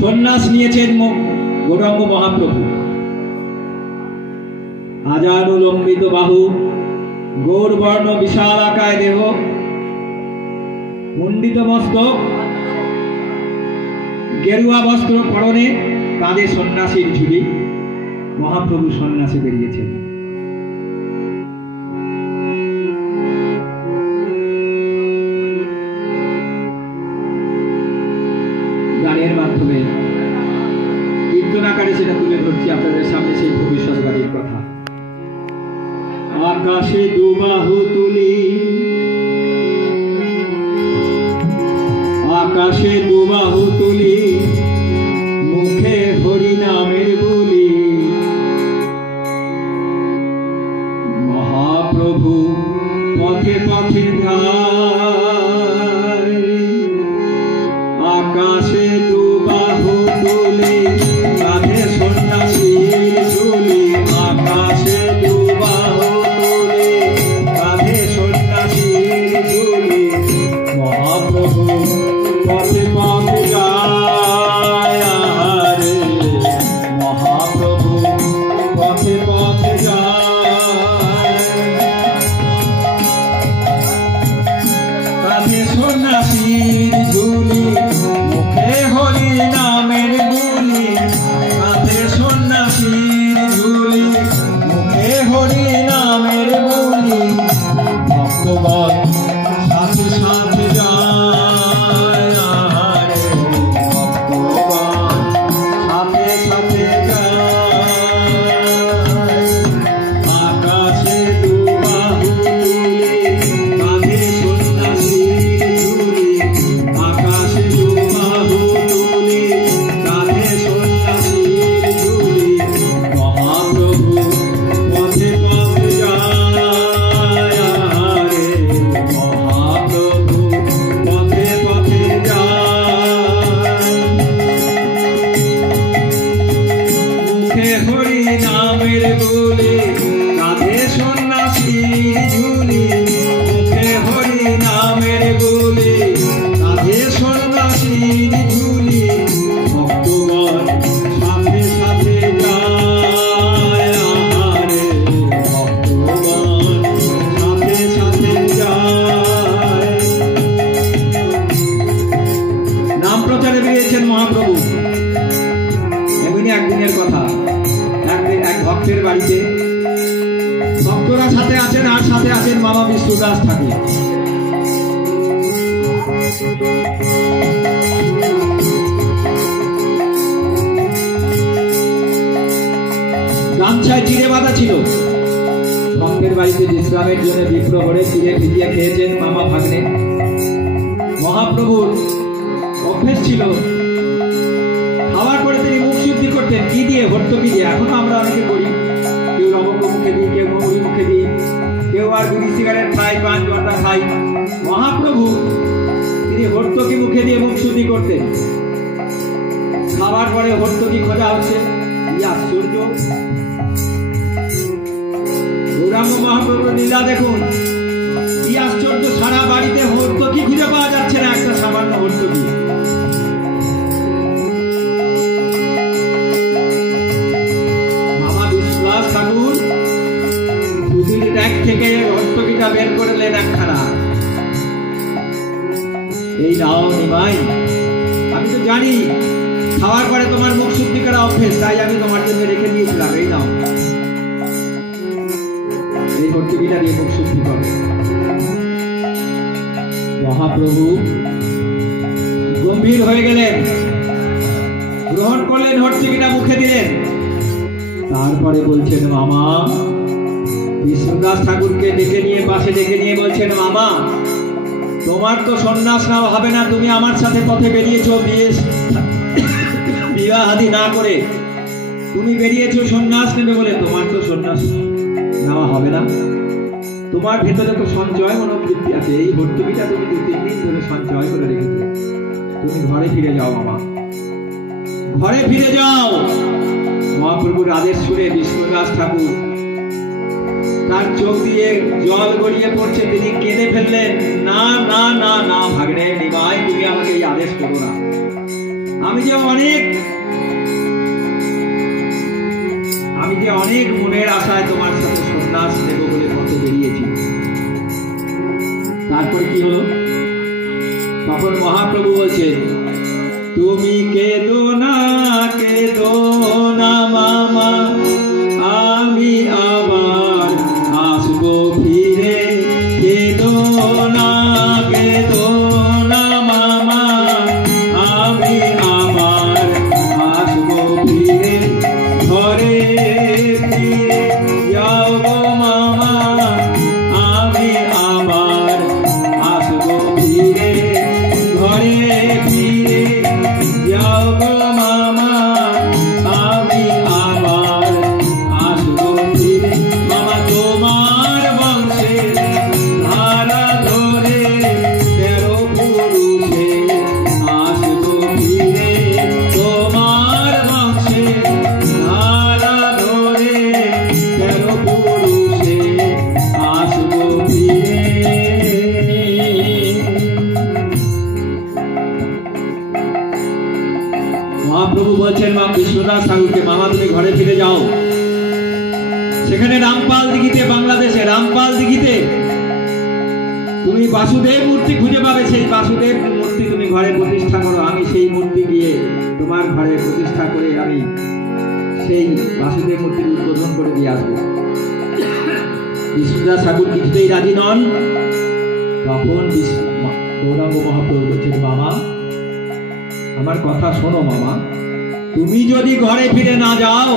সন্ন্যাস নিয়েছেন গৌরাঙ্গ মহাপ্রভু। আজানুলম্বিত বাহু, গৌরবর্ণ বিশালাকায় দেহ, মুন্ডিত মস্তক, গেরুয়া বস্ত্র পরনে, কাঁধে সন্ন্যাসীর ঝুলি। মহাপ্রভু সন্ন্যাসে বেরিয়েছেন। গানের মাধ্যমে কীর্তন আকারে সেটা তুলে ধরছি আপনাদের সামনে সেই ভবিষ্যৎবাণীর কথা। আকাশে দুবাহু তুলি, আকাশে দুবাহু তুলি, মুখে হরি নামের বুলি, মহাপ্রভু পথে পথে যায়। আকাশে দুবাহু তুলি, কাঁধে সন্ন্যাসীর ঝুলি। আকাশে দুবাহু তুলি, কাঁধে সন্ন্যাসীর ঝুলি, মহাপ্রভু পথে পথে যায়। মহাপ্রভু পথে পথে যায়। কাঁধে সন্ন্যাসীর ঝুলি, মুখে হরি নামের বুলি। কাঁধে সন্ন্যাসীর ঝুলি, মুখে হরি নামের বুলি। ভক্তগণ সাথে সাথে যায়। ভক্তগণ সাথে সাথে যায়। আকাশে দুবাহু তুলি, কাঁধে সন্ন্যাসীর ঝুলি। আকাশে দুবাহু তুলি, কাঁধে সন্ন্যাসীর ঝুলি, মহাপ্রভু পথে পথে যায়। মহাপ্রভু পথে পথে যায়। মুখে হরি নামের বুলি, কাঁধে সন্ন্যাসীর ঝুলি। মুখে হরি নামের বুলি, কাঁধে সন্ন্যাসীর ঝুলি, ভক্তগণ সাথে সাথে যায়। ভক্তগণ সাথে সাথে যায়। নাম প্রচারে বেরিয়েছেন মহাপ্রভু। এমনি একদিনের কথা, এক ভক্তের বাড়িতে ভক্তরা সাথে আছেন, আর সাথে আছেন মামা বিষ্ণুদাস ঠাকুর। গামছায় চিড়ে বাঁধা ছিল। ভক্তের বাড়িতে বিশ্রামের জন্য বিপ্র ভরে চিড়ে ভিজিয়ে খেয়েছেন মামা ভাগ্নে। মহাপ্রভুর অভ্যেস ছিল খাওয়ার পরে তিনি মুখ শুদ্ধি করতেন। কি দিয়ে? ভর্তুকি দিয়ে। এখনো আমরা অনেকে করি, কেউ লবঙ্গ মুখে দিই, কেউ মৌরি মুখে দিই, কেউ আর বিড়ি সিগারেট খাই, পান জর্দা খাই। মহাপ্রভু তিনি ভর্তুকি মুখে দিয়ে মুখ শুদ্ধি করতেন। খাবার পরে ভর্তুকি খোঁজা হচ্ছে, কি আশ্চর্য! গৌরাঙ্গ মহাপ্রভুর লীলা দেখুন, কি আশ্চর্য! সারা বাড়িতে ভর্তুকি খুঁজে পাওয়া যাচ্ছে না, একটা সামান্য ভর্তুকি। মামা বিশ্বনাথ ঠাকুর থেকে হর্তকিটা বের করলেন একখানা। এই নাও নিমাই, আমি তো জানি খাওয়ার পরে তোমার মুখ শুদ্ধি করা অভ্যেস, তাই আমি তোমার জন্য রেখে দিয়েছিলাম। এই নাও, এই হর্তকিটা দিয়ে মুখ শুদ্ধি করো। মহাপ্রভু গম্ভীর হয়ে গেলেন, গ্রহণ করলেন, হর্তকিটা মুখে দিলেন। তারপরে বলছেন, মামা, বিষ্ণুদাস ঠাকুরকে ডেকে নিয়ে পাশে ডেকে নিয়ে বলছেন, মামা, তোমার তো সন্ন্যাস নেওয়া হবে না, তুমি আমার সাথে পথে বেরিয়েছো, বিবাহ আদি না করে তুমি বেরিয়েছো সন্ন্যাস নেবে বলে, তোমার তো সন্ন্যাস নেওয়া হবে না। তোমার ভেতরে তো সঞ্চয় মনোবৃত্তি আছে, এই হর্তকিটা তুমি 2-3 দিন ধরে সঞ্চয় করে রেখেছো, তুমি ঘরে ফিরে যাও মামা, ঘরে ফিরে যাও। মহাপ্রভুর আদেশ শুনে বিষ্ণুদাস ঠাকুর তার চোখ দিয়ে জল গড়িয়ে পড়ছে, তিনি কেঁদে ফেললেন, না না না না ভাগ্নে নিমাই, তুমি আমাকে এই আদেশ করো না। আমি যে অনেক মনের আশায় তোমার সাথে সন্ন্যাস নেব বলে পথে বেরিয়েছি। তারপরে কি হলো? তখন মহাপ্রভু বলছেন, তুমি কেঁদো না মামা, আমি আবার আসবো ফিরে। কেঁদো না মামা, আমি আবার আসবো ফিরে। ঘরে ফিরে যাও গো মামা, আমি আবার আসবো ফিরে। ঘরে ফিরে যাও গো মামা, আমি আবার আসবো ফিরে। মামা, তোমার বংশে ধারা ধরে 13 পুরুষে আসবো ফিরে। তোমার বংশে ধারা ধরে 13 পুরুষে আসবো ফিরে। মহাপ্রভু বলছেন মা বিশ্বনাথ ঠাকুরকে, মামা তুমি ঘরে ফিরে যাও। সেখানে রামপাল দিঘিতে, বাংলাদেশে রামপাল দিঘিতে তুমি বাসুদেব মূর্তি খুঁজে পাবে, সেই বাসুদেব মূর্তি তুমি ঘরে প্রতিষ্ঠা করো। আমি সেই মূর্তি দিয়ে তোমার ঘরে প্রতিষ্ঠা করে আমি সেই বাসুদেব মূর্তির উদ্বোধন করে দিয়ে আসবো। বিষ্ণুদাস ঠাকুর কিছুতেই রাজি নন। তখন গৌরাঙ্গ মহাপ্রভু বলছেন, মামা আমার কথা শোনো মামা, তুমি যদি ঘরে ফিরে না যাও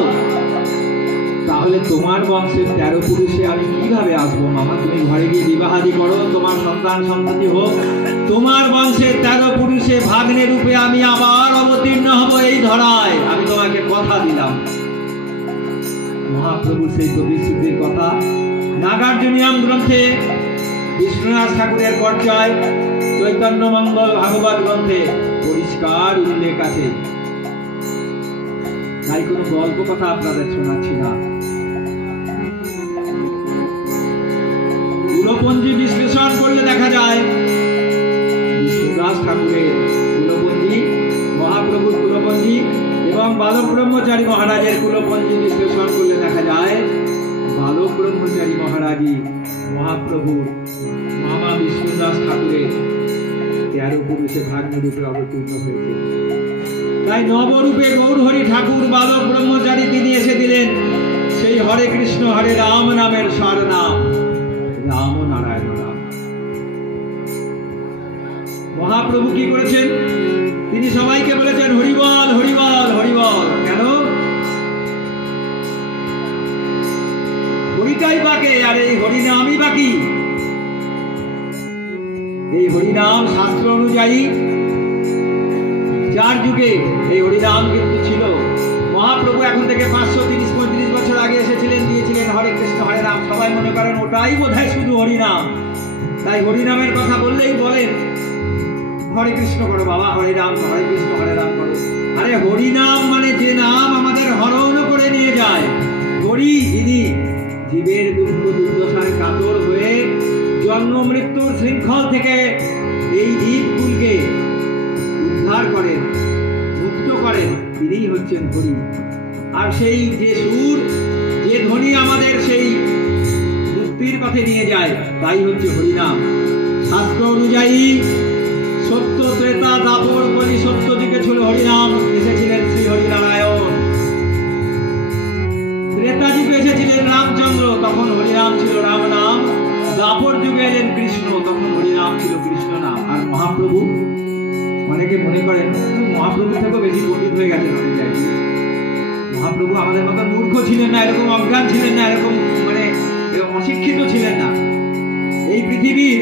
তাহলে তোমার বংশের 13 পুরুষে আমি কিভাবে আসবো মামা? তুমি ঘরে গিয়ে বিবাহাদি করো, তোমার সন্তান সন্ততি হোক, তোমার বংশের 13 পুরুষে ভাগ্নে রূপে আমি আবার অবতীর্ণ হব এই ধরায়, আমি তোমাকে কথা দিলাম। মহাপ্রভুর সেই প্রতিশ্রুতির কথা নাগার্জুনিয়াম গ্রন্থে বিষ্ণুদাস ঠাকুরের পর্যায়, চৈতন্য মঙ্গল ভাগবত গ্রন্থে পরিষ্কার উল্লেখ আছে। তাই কোনো গল্প কথা আপনাদের শোনাচ্ছি না। কুলপঞ্জি বিশ্লেষণ করলে দেখা যায় বিষ্ণুদাস ঠাকুরের কুলপঞ্জি, মহাপ্রভুর কুলপঞ্জি এবং বালক ব্রহ্মচারী মহারাজের কুলপঞ্জি বিশ্লেষণ করলে দেখা যায় বালক ব্রহ্মচারী মহারাজই মহাপ্রভুর মামা বিষ্ণুদাস ঠাকুরের 13 পুরুষে ভাগ্নে রূপে অবতীর্ণ হয়েছে। তাই নবরূপে গৌরহরি ঠাকুর বালক ব্রহ্মচারী তিনি এসে দিলেন সেই হরে কৃষ্ণ হরে রাম নামের সার নাম, রাম নারায়ণ নাম। মহাপ্রভু কি করেছেন? তিনি সবাইকে বলেছেন হরিবল হরিবল হরিবল। কেন? হরিটাই বাকে, আর এই হরিনামই বাকি। এই হরিনাম শাস্ত্র অনুযায়ী যার যুগে এই হরিনাম কিন্তু ছিল। মহাপ্রভু এখন থেকে 530-35 বছর আগে এসেছিলেন, দিয়েছিলেন হরে কৃষ্ণ হরে রাম। সবাই মনে করেন ওটাই বোধহয় শুধু হরিনাম, তাই হরিনামের কথা বললেই বলেন হরে কৃষ্ণ করো বাবা, হরে রাম, হরে কৃষ্ণ হরে রাম করো। আরে হরিনাম মানে যে নাম আমাদের হরণ করে নিয়ে যায়। হরি যিনি জীবের দুঃখ দুর্দশায় কাতর হয়ে জন্ম মৃত্যুর শৃঙ্খল থেকে এই জীবকুলকে উদ্ধার করেন, মুক্ত করেন, তিনিই হচ্ছেন হরি। আর সেই যে সুর, যে ধ্বনি আমাদের সেই মুক্তি মুক্তির পথে নিয়ে যায়, তাই হচ্ছে হরিনাম। শাস্ত্র অনুযায়ী সত্য, ত্রেতা, দাপর, কলি সত্য যুগে ছিল হরিনাম, এসেছিলেন শ্রী হরিনারায়ণ। ত্রেতা যুগে এসেছিলেন রামচন্দ্র, তখন হরিনাম ছিল রাম নাম। দাপর যুগে এলেন কৃষ্ণ, তখন হরিনাম ছিল কৃষ্ণ নাম। আর মহাপ্রভু, অনেকে মনে করেন মহাপ্রভু থেকেও বেশি পণ্ডিত হয়ে গেছেন অনেক জায়গায়। মহাপ্রভু আমাদের মতো মূর্খ ছিলেন না, এরকম অজ্ঞান ছিলেন না, এরকম অশিক্ষিত ছিলেন না। এই পৃথিবীর,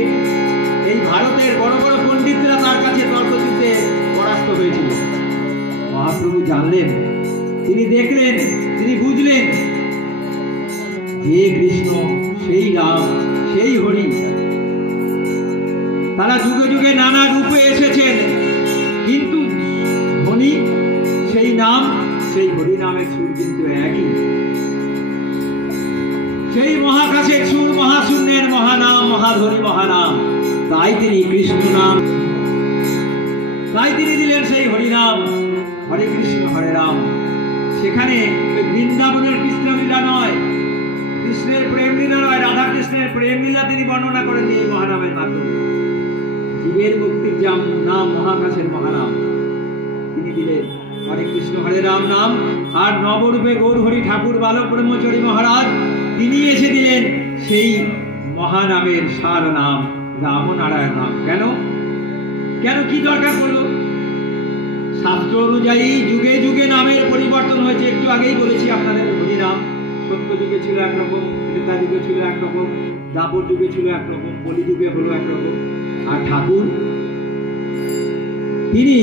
এই ভারতের বড় বড় পণ্ডিতরা তার কাছে তর্কযুদ্ধে পরাস্ত হয়েছিল। মহাপ্রভু জানলেন, তিনি দেখলেন, তিনি বুঝলেন যে কৃষ্ণ সেই রাম, সেই হরি। তারা যুগে যুগে নানা রূপে এসেছেন, কিন্তু ধ্বনি সেই নাম, সেই হরি নামের সুর কিন্তু একই। সেই মহাকাশের সুর, মহাশূন্যের মহানাম, মহাধরি মহানাম। তাই তিনি কৃষ্ণ নাম, তাই তিনি দিলেন সেই হরিনাম। হরে কৃষ্ণ হরে রাম। সেখানে বৃন্দাবনের কৃষ্ণলীলা নয়, কৃষ্ণের প্রেম লীলা নয়, রাধা কৃষ্ণের প্রেম লীলা তিনি বর্ণনা করেন এই মহানামের মাধ্যমে। জীবের মুক্তির নাম মহাকাশের মহানাম তিনি দিলেন হরে কৃষ্ণ হরে রাম নাম। আর নবরূপে গৌরহরি ঠাকুর বালক ব্রহ্মচারী মহারাজ, তিনি এসে দিলেন সেই মহানামের সার নাম রামনারায়ণ নাম। কেন কেন কি দরকার পড়লো? শাস্ত্র অনুযায়ী যুগে যুগে নামের পরিবর্তন হয়েছে। একটু আগেই বলেছি আপনাদের, হরিনাম সত্য যুগে ছিল একরকম, ত্রেতা যুগে ছিল একরকম, দাপর যুগে ছিল একরকম, কলি যুগে হলো একরকম। আর ঠাকুর তিনি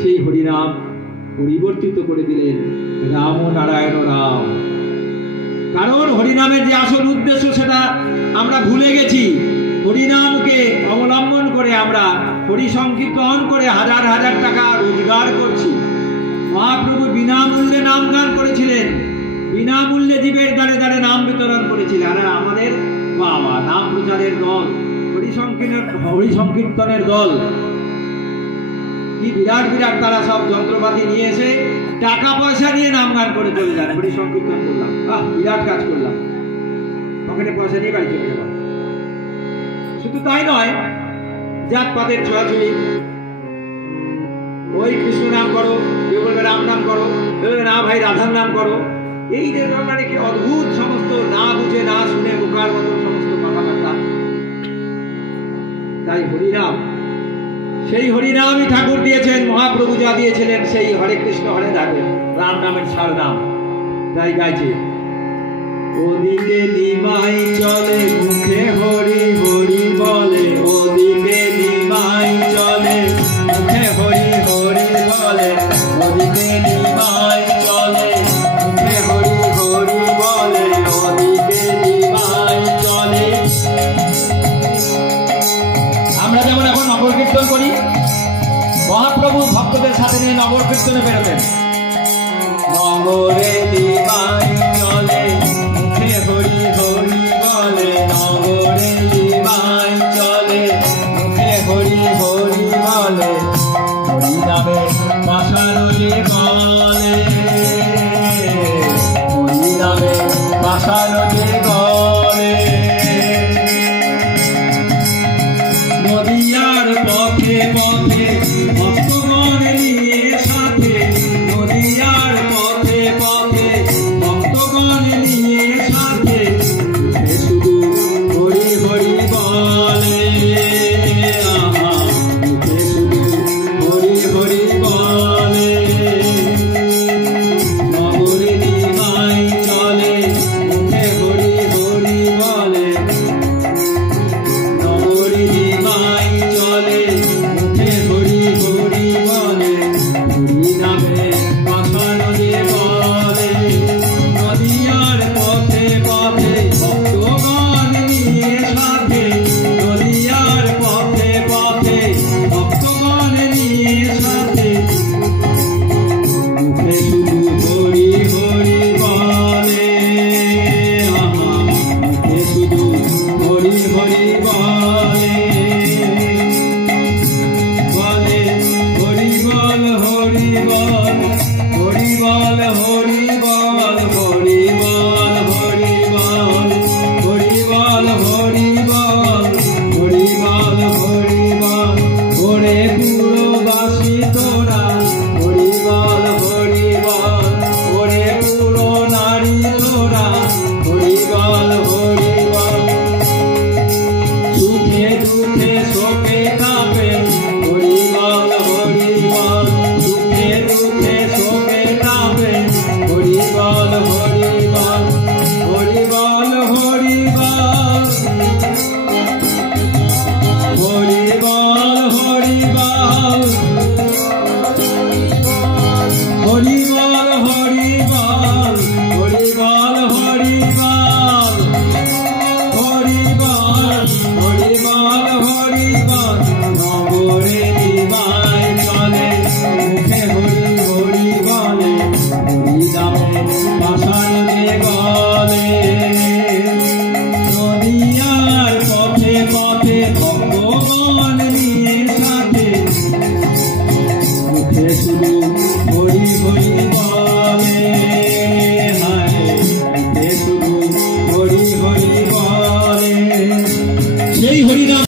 সেই হরিনাম পরিবর্তিত করে দিলেন রাম নারায়ণ রাম। কারণ হরিনামের যে আসল উদ্দেশ্য সেটা আমরা ভুলে গেছি। হরিনামকে অবলম্বন করে আমরা হরি সংকীর্তন করে হাজার হাজার টাকা রোজগার করছি। মহাপ্রভু বিনামূল্যে নাম গান করেছিলেন, বিনামূল্যে জীবের দ্বারে দ্বারে নাম বিতরণ করেছিলেন। আর আমাদের বাবা নাম প্রচারের দল, হরি সংকীর্তনের দল, কি বিরাট বিরাট তারা সব যন্ত্রপাতি নিয়ে এসে টাকা পয়সা নিয়ে নাম গান করে চলে যান। হরি সংকীর্তন করলাম, বিরাট কাজ করলাম, পকেটে পয়সা নিয়ে বাড়ি চলে গেলাম। শুধু তাই নয়, জাতপাতের ছোঁয়াছুঁয়ি, ওই কৃষ্ণ নাম করো, কেউ বলবে রাম নাম করো, না ভাই রাধার নাম করো। এই যে মানে কি অদ্ভুত সমস্ত না বুঝে না শুনে বোকার মতো সমস্ত কথাবার্তা। তাই হরিনাম, সেই হরিনামই ঠাকুর দিয়েছেন, মহাপ্রভু যা দিয়েছিলেন সেই হরে কৃষ্ণ হরে রাধে রাম নামের সার নাম। তাই গাইছে, ওদিকে নিমাই চলে মুখে হরি হরি বলে, ওদিকে নিমাই চলে মুখে হরি হরি বলে, ওদিকে নিমাই চলে মুখে হরি হরি বলে, ওদিকে নিমাই চলে। আমরা যেমন এখন নগর কীর্তন করি, মহাপ্রভু ভক্তদের সাথে নিয়ে নগর কীর্তনে বেরোতেন। নগরে নিমাই চলে মুখে হরি হরি বলে, নগরে নিমাই চলে মুখে হরি হরি বলে, হরি নামে বাসানো যে গলে, হরি নামে বাসানো যে গলে। নদিয়ার পথে পথে ভক্তগণ নিয়ে সাথে, নদিয়ার পথে পথে ভগবান নিয়ে সাথে মুখে শুধু হরি হরি বলে, মুখে শুধু হরি হরি বলে। সেই হরিনাম,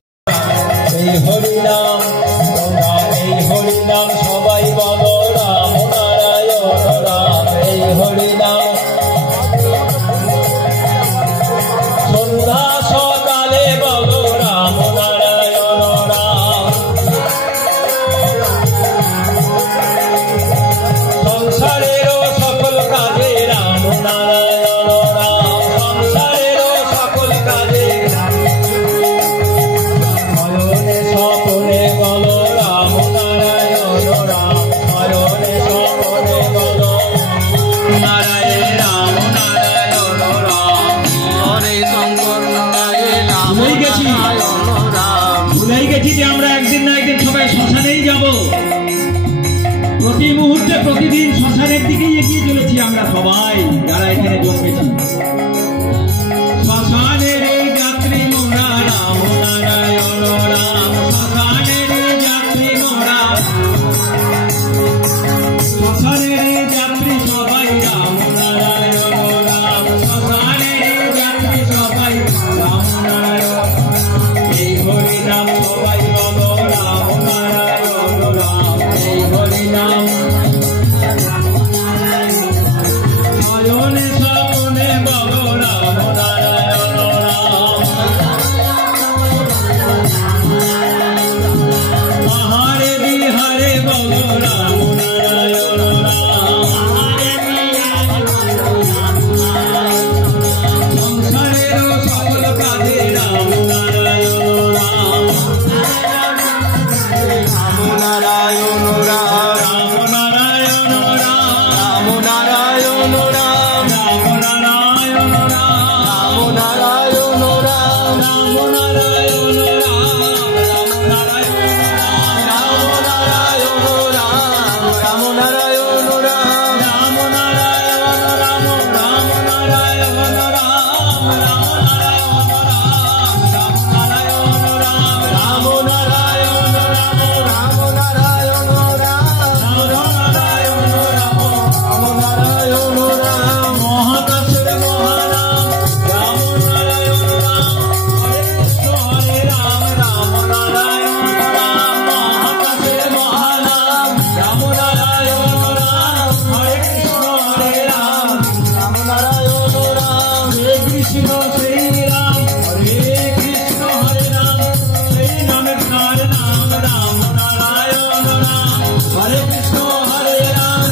এই হরিনাম, এই হরিনাম সবাই বলো রাম নারায়ণ রাম। এই হরিনাম সন্ধ্যা সকালে বলো রাম নারায়ণ রাম। সংসারেরও সকল কাজে রাম নারায়ণ রাম, সংসারেরও সকল কাজে নয়নে স্বপনে বলো রাম নারায়ণ রাম, নয়নে স্বপনে বলো নারায়ণ রাম নারায়ণ রাম। হরে শঙ্কর নারায়ণ রাম নারায়ণ রাম। ভুলেই গেছি যে আমরা একদিন না একদিন সবাই শ্মশানেই যাব। প্রতি মুহূর্তে প্রতিদিন শ্মশানের দিকেই এগিয়ে চলেছি আমরা সবাই যারা এখানে জন্মেছি। শ্মশানের এই যাত্রী মোরা রাম নারায়ণ রাম, শ্মশানের এই যাত্রী মোরা, শ্মশানের এই যাত্রী সবাই রাম নারায়ণ রাম, শ্মশানের এই যাত্রী সবাই রাম নারায়ণ। এই হরিনাম সবাই বলো রাম নারায়ণ রাম। এই হরিনাম নয়নে স্বপনে বলো রাম নারায়ণ রাম। আহারে বিহারে বলো রাম নারায়ণ রাম। সংসারেরও সকল কাজে রাম নারায়ণ রাম, রাম নারায়ণ রাম, রাম নারায়ণ রাম, রাম নারায়ণ রাম, রাম নারায়ণ রাম, রাম নারায়ণ রাম, রাম নারায়ণ রাম, রাম নারায়ণ রাম, রাম নারায়ণ রাম, রাম নারায়ণ রাম, রাম নারায়ণ রাম, রাম নারায়ণ রাম, রাম নারায়ণ রাম। মহাকাশের মহানাম রাম নারায়ণ রাম, হরে কৃষ্ণ হরে রাম, রাম নারায়ণ রাম। মহাকাশের মহানাম রাম নারায়ণ রাম, হরে কৃষ্ণ হরে রাম, রাম নারায়ণ রাম। হরে কৃষ্ণ সেই রাম, হরে কৃষ্ণ হরে রাম, সেই নামের তার নাম রাম নারায়ণ রাম। হরে কৃষ্ণ হরে রাম,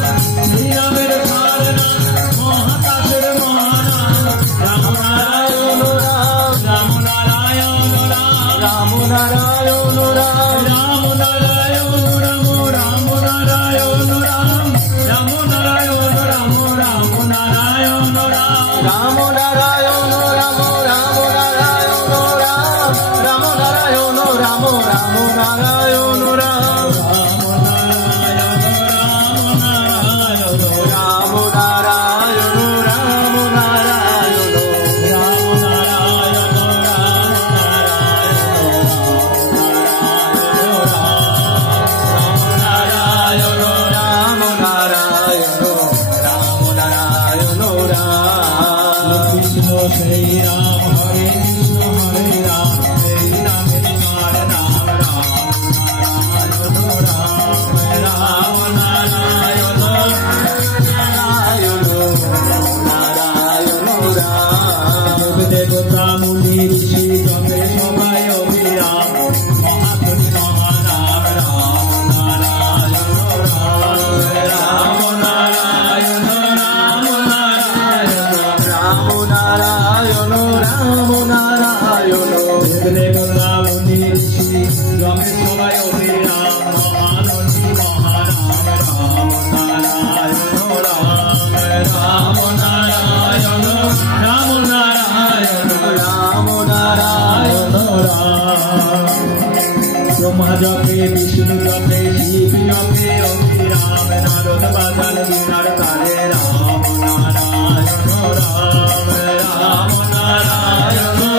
সেই নামের তার নাম মহাকাশের মহানাম Ram Narayan Ram, Ram Narayan Ram, Ram Narayan Ram, Ram Narayan Ram, Ram Narayan Ram, Ram Narayan Ram, Ram Narayan Ram, Ram Narayan Ram, Ram Narayan Ram, Ram Narayan Ram, Ram Narayan Ram, Ram Narayan Ram, Ram Hare Ram, Hare Krishna, Hare Ram, Hare Ram, Hare Ram, Ram Narayana, Narayana, Devata Muni Rishi Jame Sabai Abhiram, Mahatma Mahanam Ram Narayana, Ram Narayana, Ram Narayana, Ram Narayana, Devata Muni Rishi Jame Sabai Abhiram, Mahatma Mahanam Ram Narayana, Ram Narayana, Ram Narayana, Brahma jape, Vishnu jape, Shiv jape, Om Ram, Narada Bhajan Vinar Kare, Ram Narayana, Ram Narayana,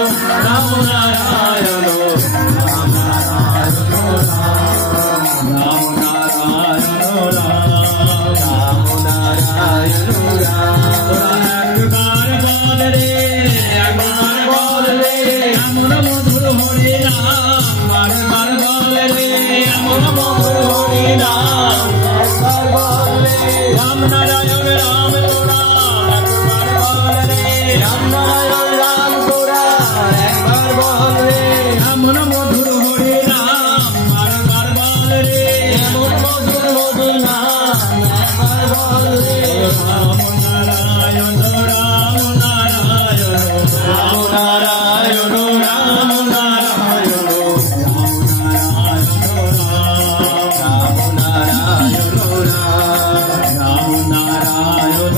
Ram Narayana, Hari নাম বারবার বল রে এমন মধুর হরি নাম একবার বল রে রাম নারায়ণ রাম তোরা একবার বল রে রাম নারায়ণ রাম তোরা একবার বল রে এমন মধুর হরি নাম বারবার বল রে এমন মধুর মধুর নাম একবার বল রে রাম নারায়ণ রাম নারায়ণ রাম নারায়ণ রাম নারায়ণ রাম নারায়ণ রাম নারায়ণ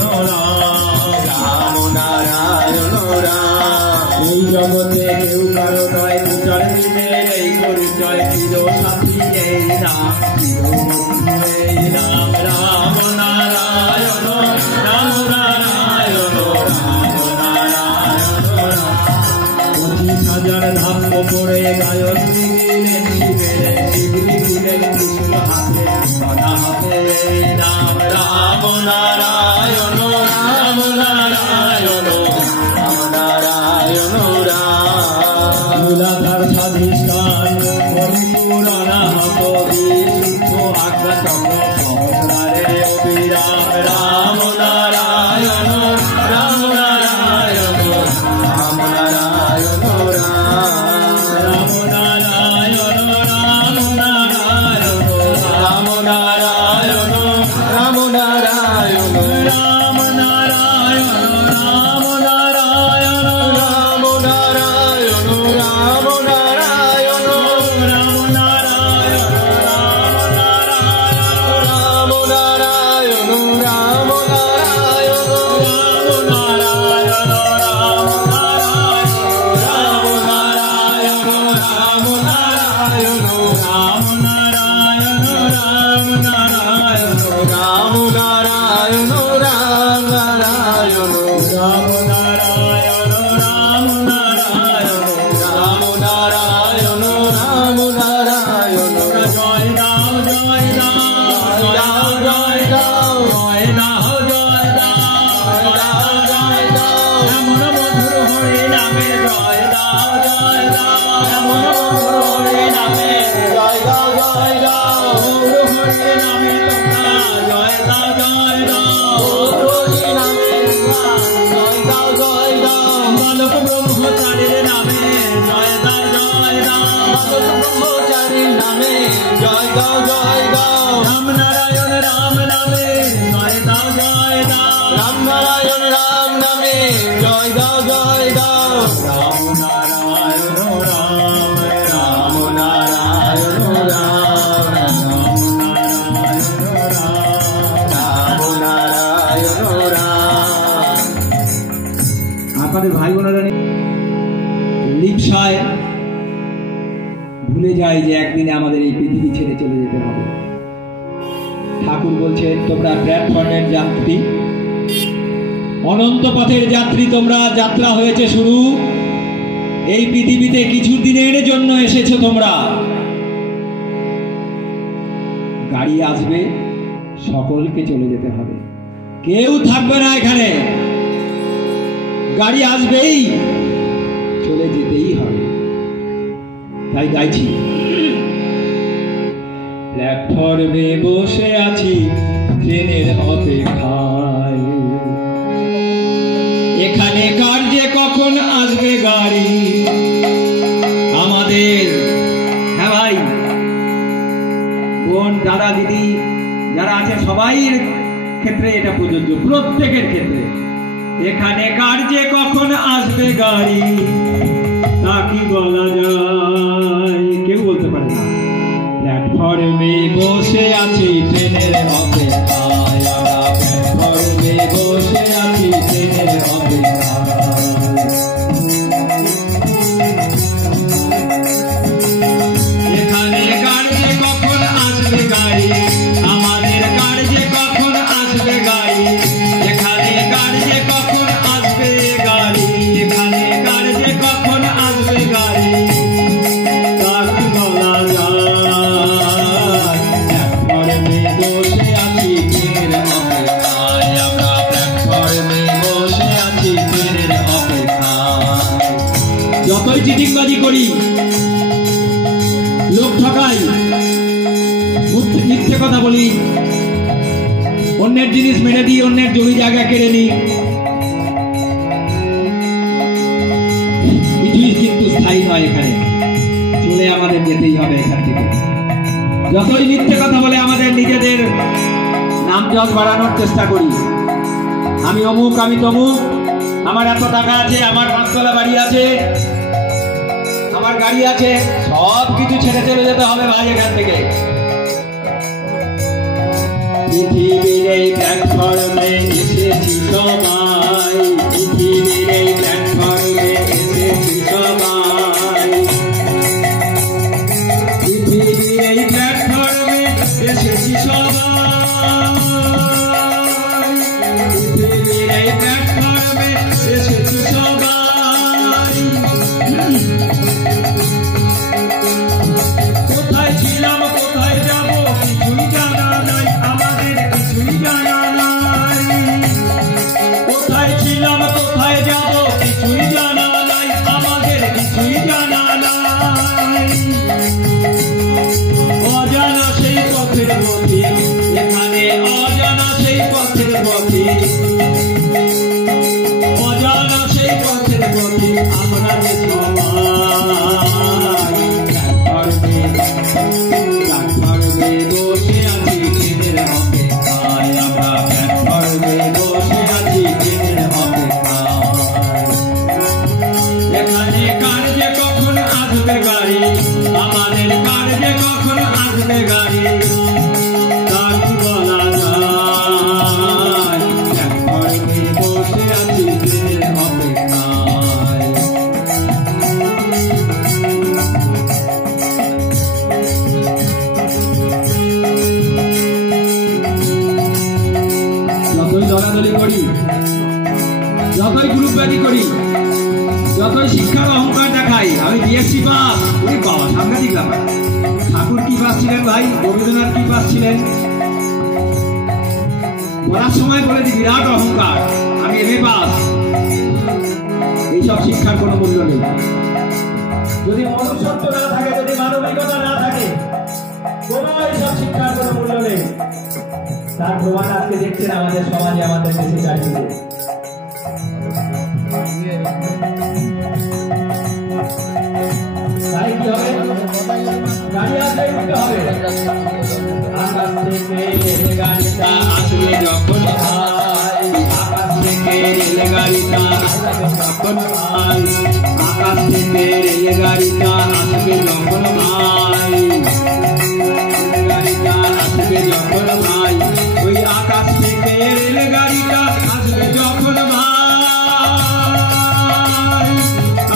রাম নারায়ণ রাম এই জগতে কেউ কারো নয় পূজার দিনে এই পরিচয় চির সাথী এই নাম এই নাম রাম নারায়ণ রাম নারায়ণ রাম নারায়ণ 25,000 ধাম পড়ে গায়ত্রী দিলেন শিবের দিলেন ত্রিশূল হাতে গদা হাতে নাম রাম নারায়ণ রাম নারায়ণ রাম নারায়ণ রাম মূলাধার স্বাধিষ্ঠান পরিপূরণা কবি শুদ্ধ আজ্ঞা চক্র সহস্রারে অবিরাম রাম নারায়ণ রাম নারায়ণ রাম নারায়ণ রাম নারায়ণ রাম নারায়ণ রাম নারায়ণ রাম নারায়ণ রাম নারায়ণ রাম নারায়ণ রাম নারায়ণ রাম নারায়ণ রাম নারায়ণ রাম নারায়ণ রাম নারায়ণ ব্রহ্মচারীর নামে জয় দাও জয় দাও ব্রহ্মচারীর নামে জয় দাও জয় দাও রাম নারায়ণ রাম নামে জয় দাও জয় দাও রাম নারায়ণ রাম নামে জয় দাও জয় দাও রাম নারায়ণ রাম রাম নারায়ণ রাম রাম নারায়ণ রাম। আপনাদের ভাই বোনেরা লিপসায় ভুলে যায় যে একদিনে আমাদের এই পৃথিবী ছেড়ে চলে যেতে হবে। ঠাকুর বলছেন তোমরা প্ল্যাটফর্মের যাত্রী, অনন্ত পথের যাত্রী, তোমরা যাত্রা হয়েছে শুরু। এই পৃথিবীতে কিছু দিনের জন্য এসেছো তোমরা। গাড়ি আসবে, সকলকে চলে যেতে হবে, কেউ থাকবে না এখানে। গাড়ি আসবেই, চলে যেতেই হবে। তাই গাইছি, প্ল্যাটফর্মে বসে আছি ট্রেনের অপেক্ষায়, এখানে কার যে কখন আসবে গাড়ি আমাদের। হ্যাঁ ভাই বোন দাদা দিদি যারা আছে সবাইয়ের ক্ষেত্রে এটা প্রযোজ্য, প্রত্যেকের ক্ষেত্রে। এখানে কার যে কখন আসবে গাড়ি তা কি বলা যায়, কেউ বলতে পারে না। প্ল্যাটফর্মে বসে আছি ট্রেনের অপেক্ষায়, প্ল্যাটফর্মে বসে আছি ট্রেনের অপেক্ষায়। এখানে কার যে কখন আসবে গাড়ি আমাদের, কার যে কখন আসবে গাড়ি এখানে, কার যে কখন আসবে গাড়ি এখানে, কার যে কখন আসবে গাড়ি করি, লোক ঠকাই, মিথ্যে কথা বলি, অন্যের জিনিস মেরে দিই, অন্যের জমি জায়গা কেড়ে নিই, কিছুই কিন্তু স্থায়ী নয়। এখানে চলে আমাদের যেতেই হবে এখান থেকে। যতই মিথ্যে কথা বলে আমাদের নিজেদের নাম যশ বাড়ানোর চেষ্টা করি, আমি অমুক, আমি তমুক, আমার এত টাকা আছে, আমার 5 তলা বাড়ি আছে, আমার গাড়ি আছে, সব কিছু ছেড়ে চলে যেতে হবে ভাই এখান থেকে। পৃথিবীর এই প্ল্যাটফর্মে এসেছি সবাই, পৃথিবীর এই প্ল্যাটফর্মে এসেছি সবাই, পৃথিবীর এই প্ল্যাটফর্মে এসেছি সবাই, পৃথিবীর এই প্ল্যাটফর্মে এসেছি সবাই। কোথায় ছিলাম, কোথায় যাব, কিছুই জানা নাই, আমাদের কিছুই জানা নাই। কোথায় ছিলাম, কোথায় যাব, কিছুই জানা নাই, আমাদের কিছুই জানা নাই। অজানা সেই পথের পথে, এখানে অজানা সেই পথের পথে, অজানা সেই পথের পথে আমরা যে প্ল্যাটফর্মে বসে আছি ট্রেনের অপেক্ষায়, আমরা প্ল্যাটফর্মে বসে আছি ট্রেনের অপেক্ষায়। এখানে কার যে কখন আসবে গাড়ি, আমাদের কার যে কখন আসবে গাড়ি, তা কি বলা যায়। প্ল্যাটফর্মে বসে আছি ট্রেনের অপেক্ষায়। যতই দলাদলি করি, যতই গ্রুপবাজি করি, যতই শিক্ষার অহংকার দেখাই, আমি বিএসসি পাস, ওরে বাবা সাংঘাতিক ব্যাপার। ঠাকুর কি পাস ছিলেন ভাই, রবীন্দ্রনাথ কি পাস ছিলেন, বলার সময় বলেছি বিরাট অহংকার, আমি এমএ পাস। এইসব শিক্ষার কোনো মূল্য নেই। যদি মনুষ্যত্ব না থাকে, যদি মানবিকতা না থাকে, কোনো এইসব শিক্ষার কোনো মূল্য নেই। তার প্রমাণ আজকে দেখছেন আমাদের সমাজে, আমাদের দেশে চারিদিকে। তাই কি হবে, গাড়ি আসলে উঠতে হবে। আকাশ থেকে রেলগাড়িটা আসবে যখন ভাই, আকাশ থেকে রেলগাড়িটা আসবে যখন ভাই, আকাশ থেকে রেলগাড়িটা আসবে যখন ভাই, রেলগাড়িটা আসবে যখন ভাই, ওই আকাশ থেকে রেলগাড়িটা আসবে যখন ভাই,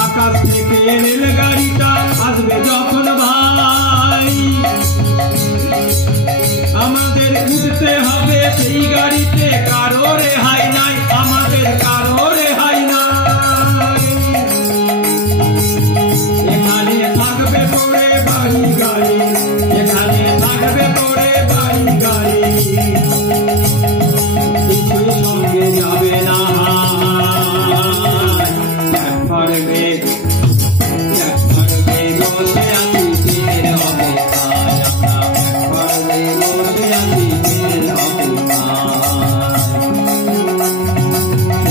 আকাশ থেকে রেলগাড়িটা আসবে যখন ভাই, আমাদের উঠতে হবে সেই গাড়িতে, কারো রেহাই নাই, আমাদের কারো রেহাই নাই। এখানে থাকবে পড়ে বাড়ি গাড়ি, এখানে থাকবে পড়ে বাড়ি গাড়ি, কিছুই সঙ্গে যাবে না। প্ল্যাটফর্মে বসে আছি ট্রেনের অপেক্ষায়, আমরা প্ল্যাটফর্মে বসে আছি ট্রেনের অপেক্ষায়।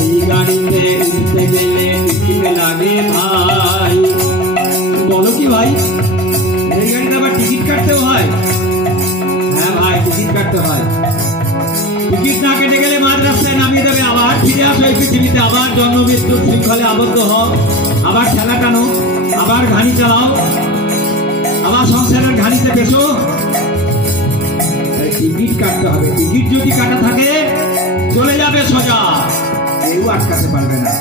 এই গাড়িতে উঠতে গেলে টিকিট লাগে ভাই, বলো কি ভাই, এই গাড়িতে আবার টিকিট কাটতেও হয়? হ্যাঁ ভাই, টিকিট কাটতে হয়। টিকিট না কেটে গেলে মাঝ রাস্তায় নামিয়ে দেবে, আবার ফিরে আসো এই পৃথিবীতে, আবার জন্ম মৃত্যুর শৃঙ্খলে আবদ্ধ হও, আবার ঠেলা টানো, আবার ঘানি চালাও, আবার সংসারের ঘানিতে বেসো। টিকিট কাটতে হবে। টিকিট যদি কাটা থাকে চলে যাবে সোজা, কেউ আটকাতে পারবে না।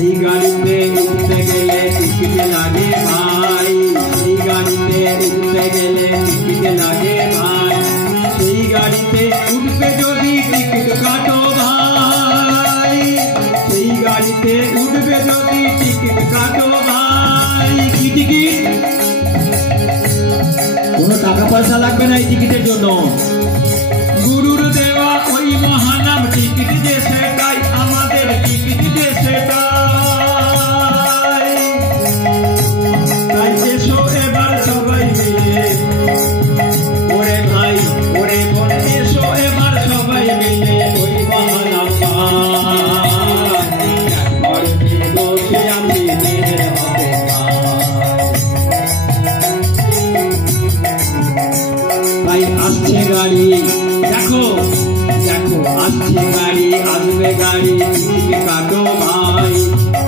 এই গাড়িতে উঠতে গেলে টিকিট লাগে ভাই, এই গাড়িতে উঠতে গেলে টিকিট লাগে ভাই, এই গাড়িতে উঠবে যদি টিকিট কাটো ভাই, এই গাড়িতে উঠবে যদি টিকিট কাটো ভাই। কি টিকিট? কোনো টাকা পয়সা লাগবে না এই টিকিটের জন্য। গুরুর দেওয়া ওই মহানাম টিকিট যে সেটাই, আমাদের টিকিট যে সেটাই। আসছে গাড়ি আসবে গাড়ি টিকিটে কাটো ভাই,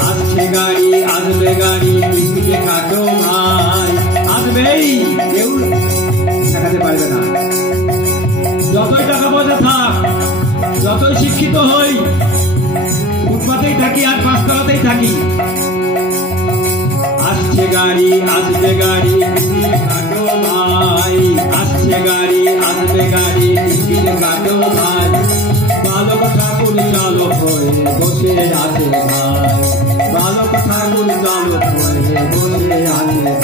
আসছে গাড়ি আসবে গাড়ি টিকিটে কাটো ভাই। আসবেই, কেউ ঠেকাতে পারবে না। যতই টাকা পয়সা থাক, যতই শিক্ষিত হই, ফুটপাতেই থাকি আর পাঁচতলাতেই থাকি, আসছে গাড়ি আসবে গাড়ি টিকিটে কাটো ভাই, আসছে গাড়ি আসবে গাড়ি টিকিটে কাটো ভাই। বালক ঠাকুর চালক হয়ে বসে আছে ভাই, বালক ঠাকুর চালক হয়ে বসে আছে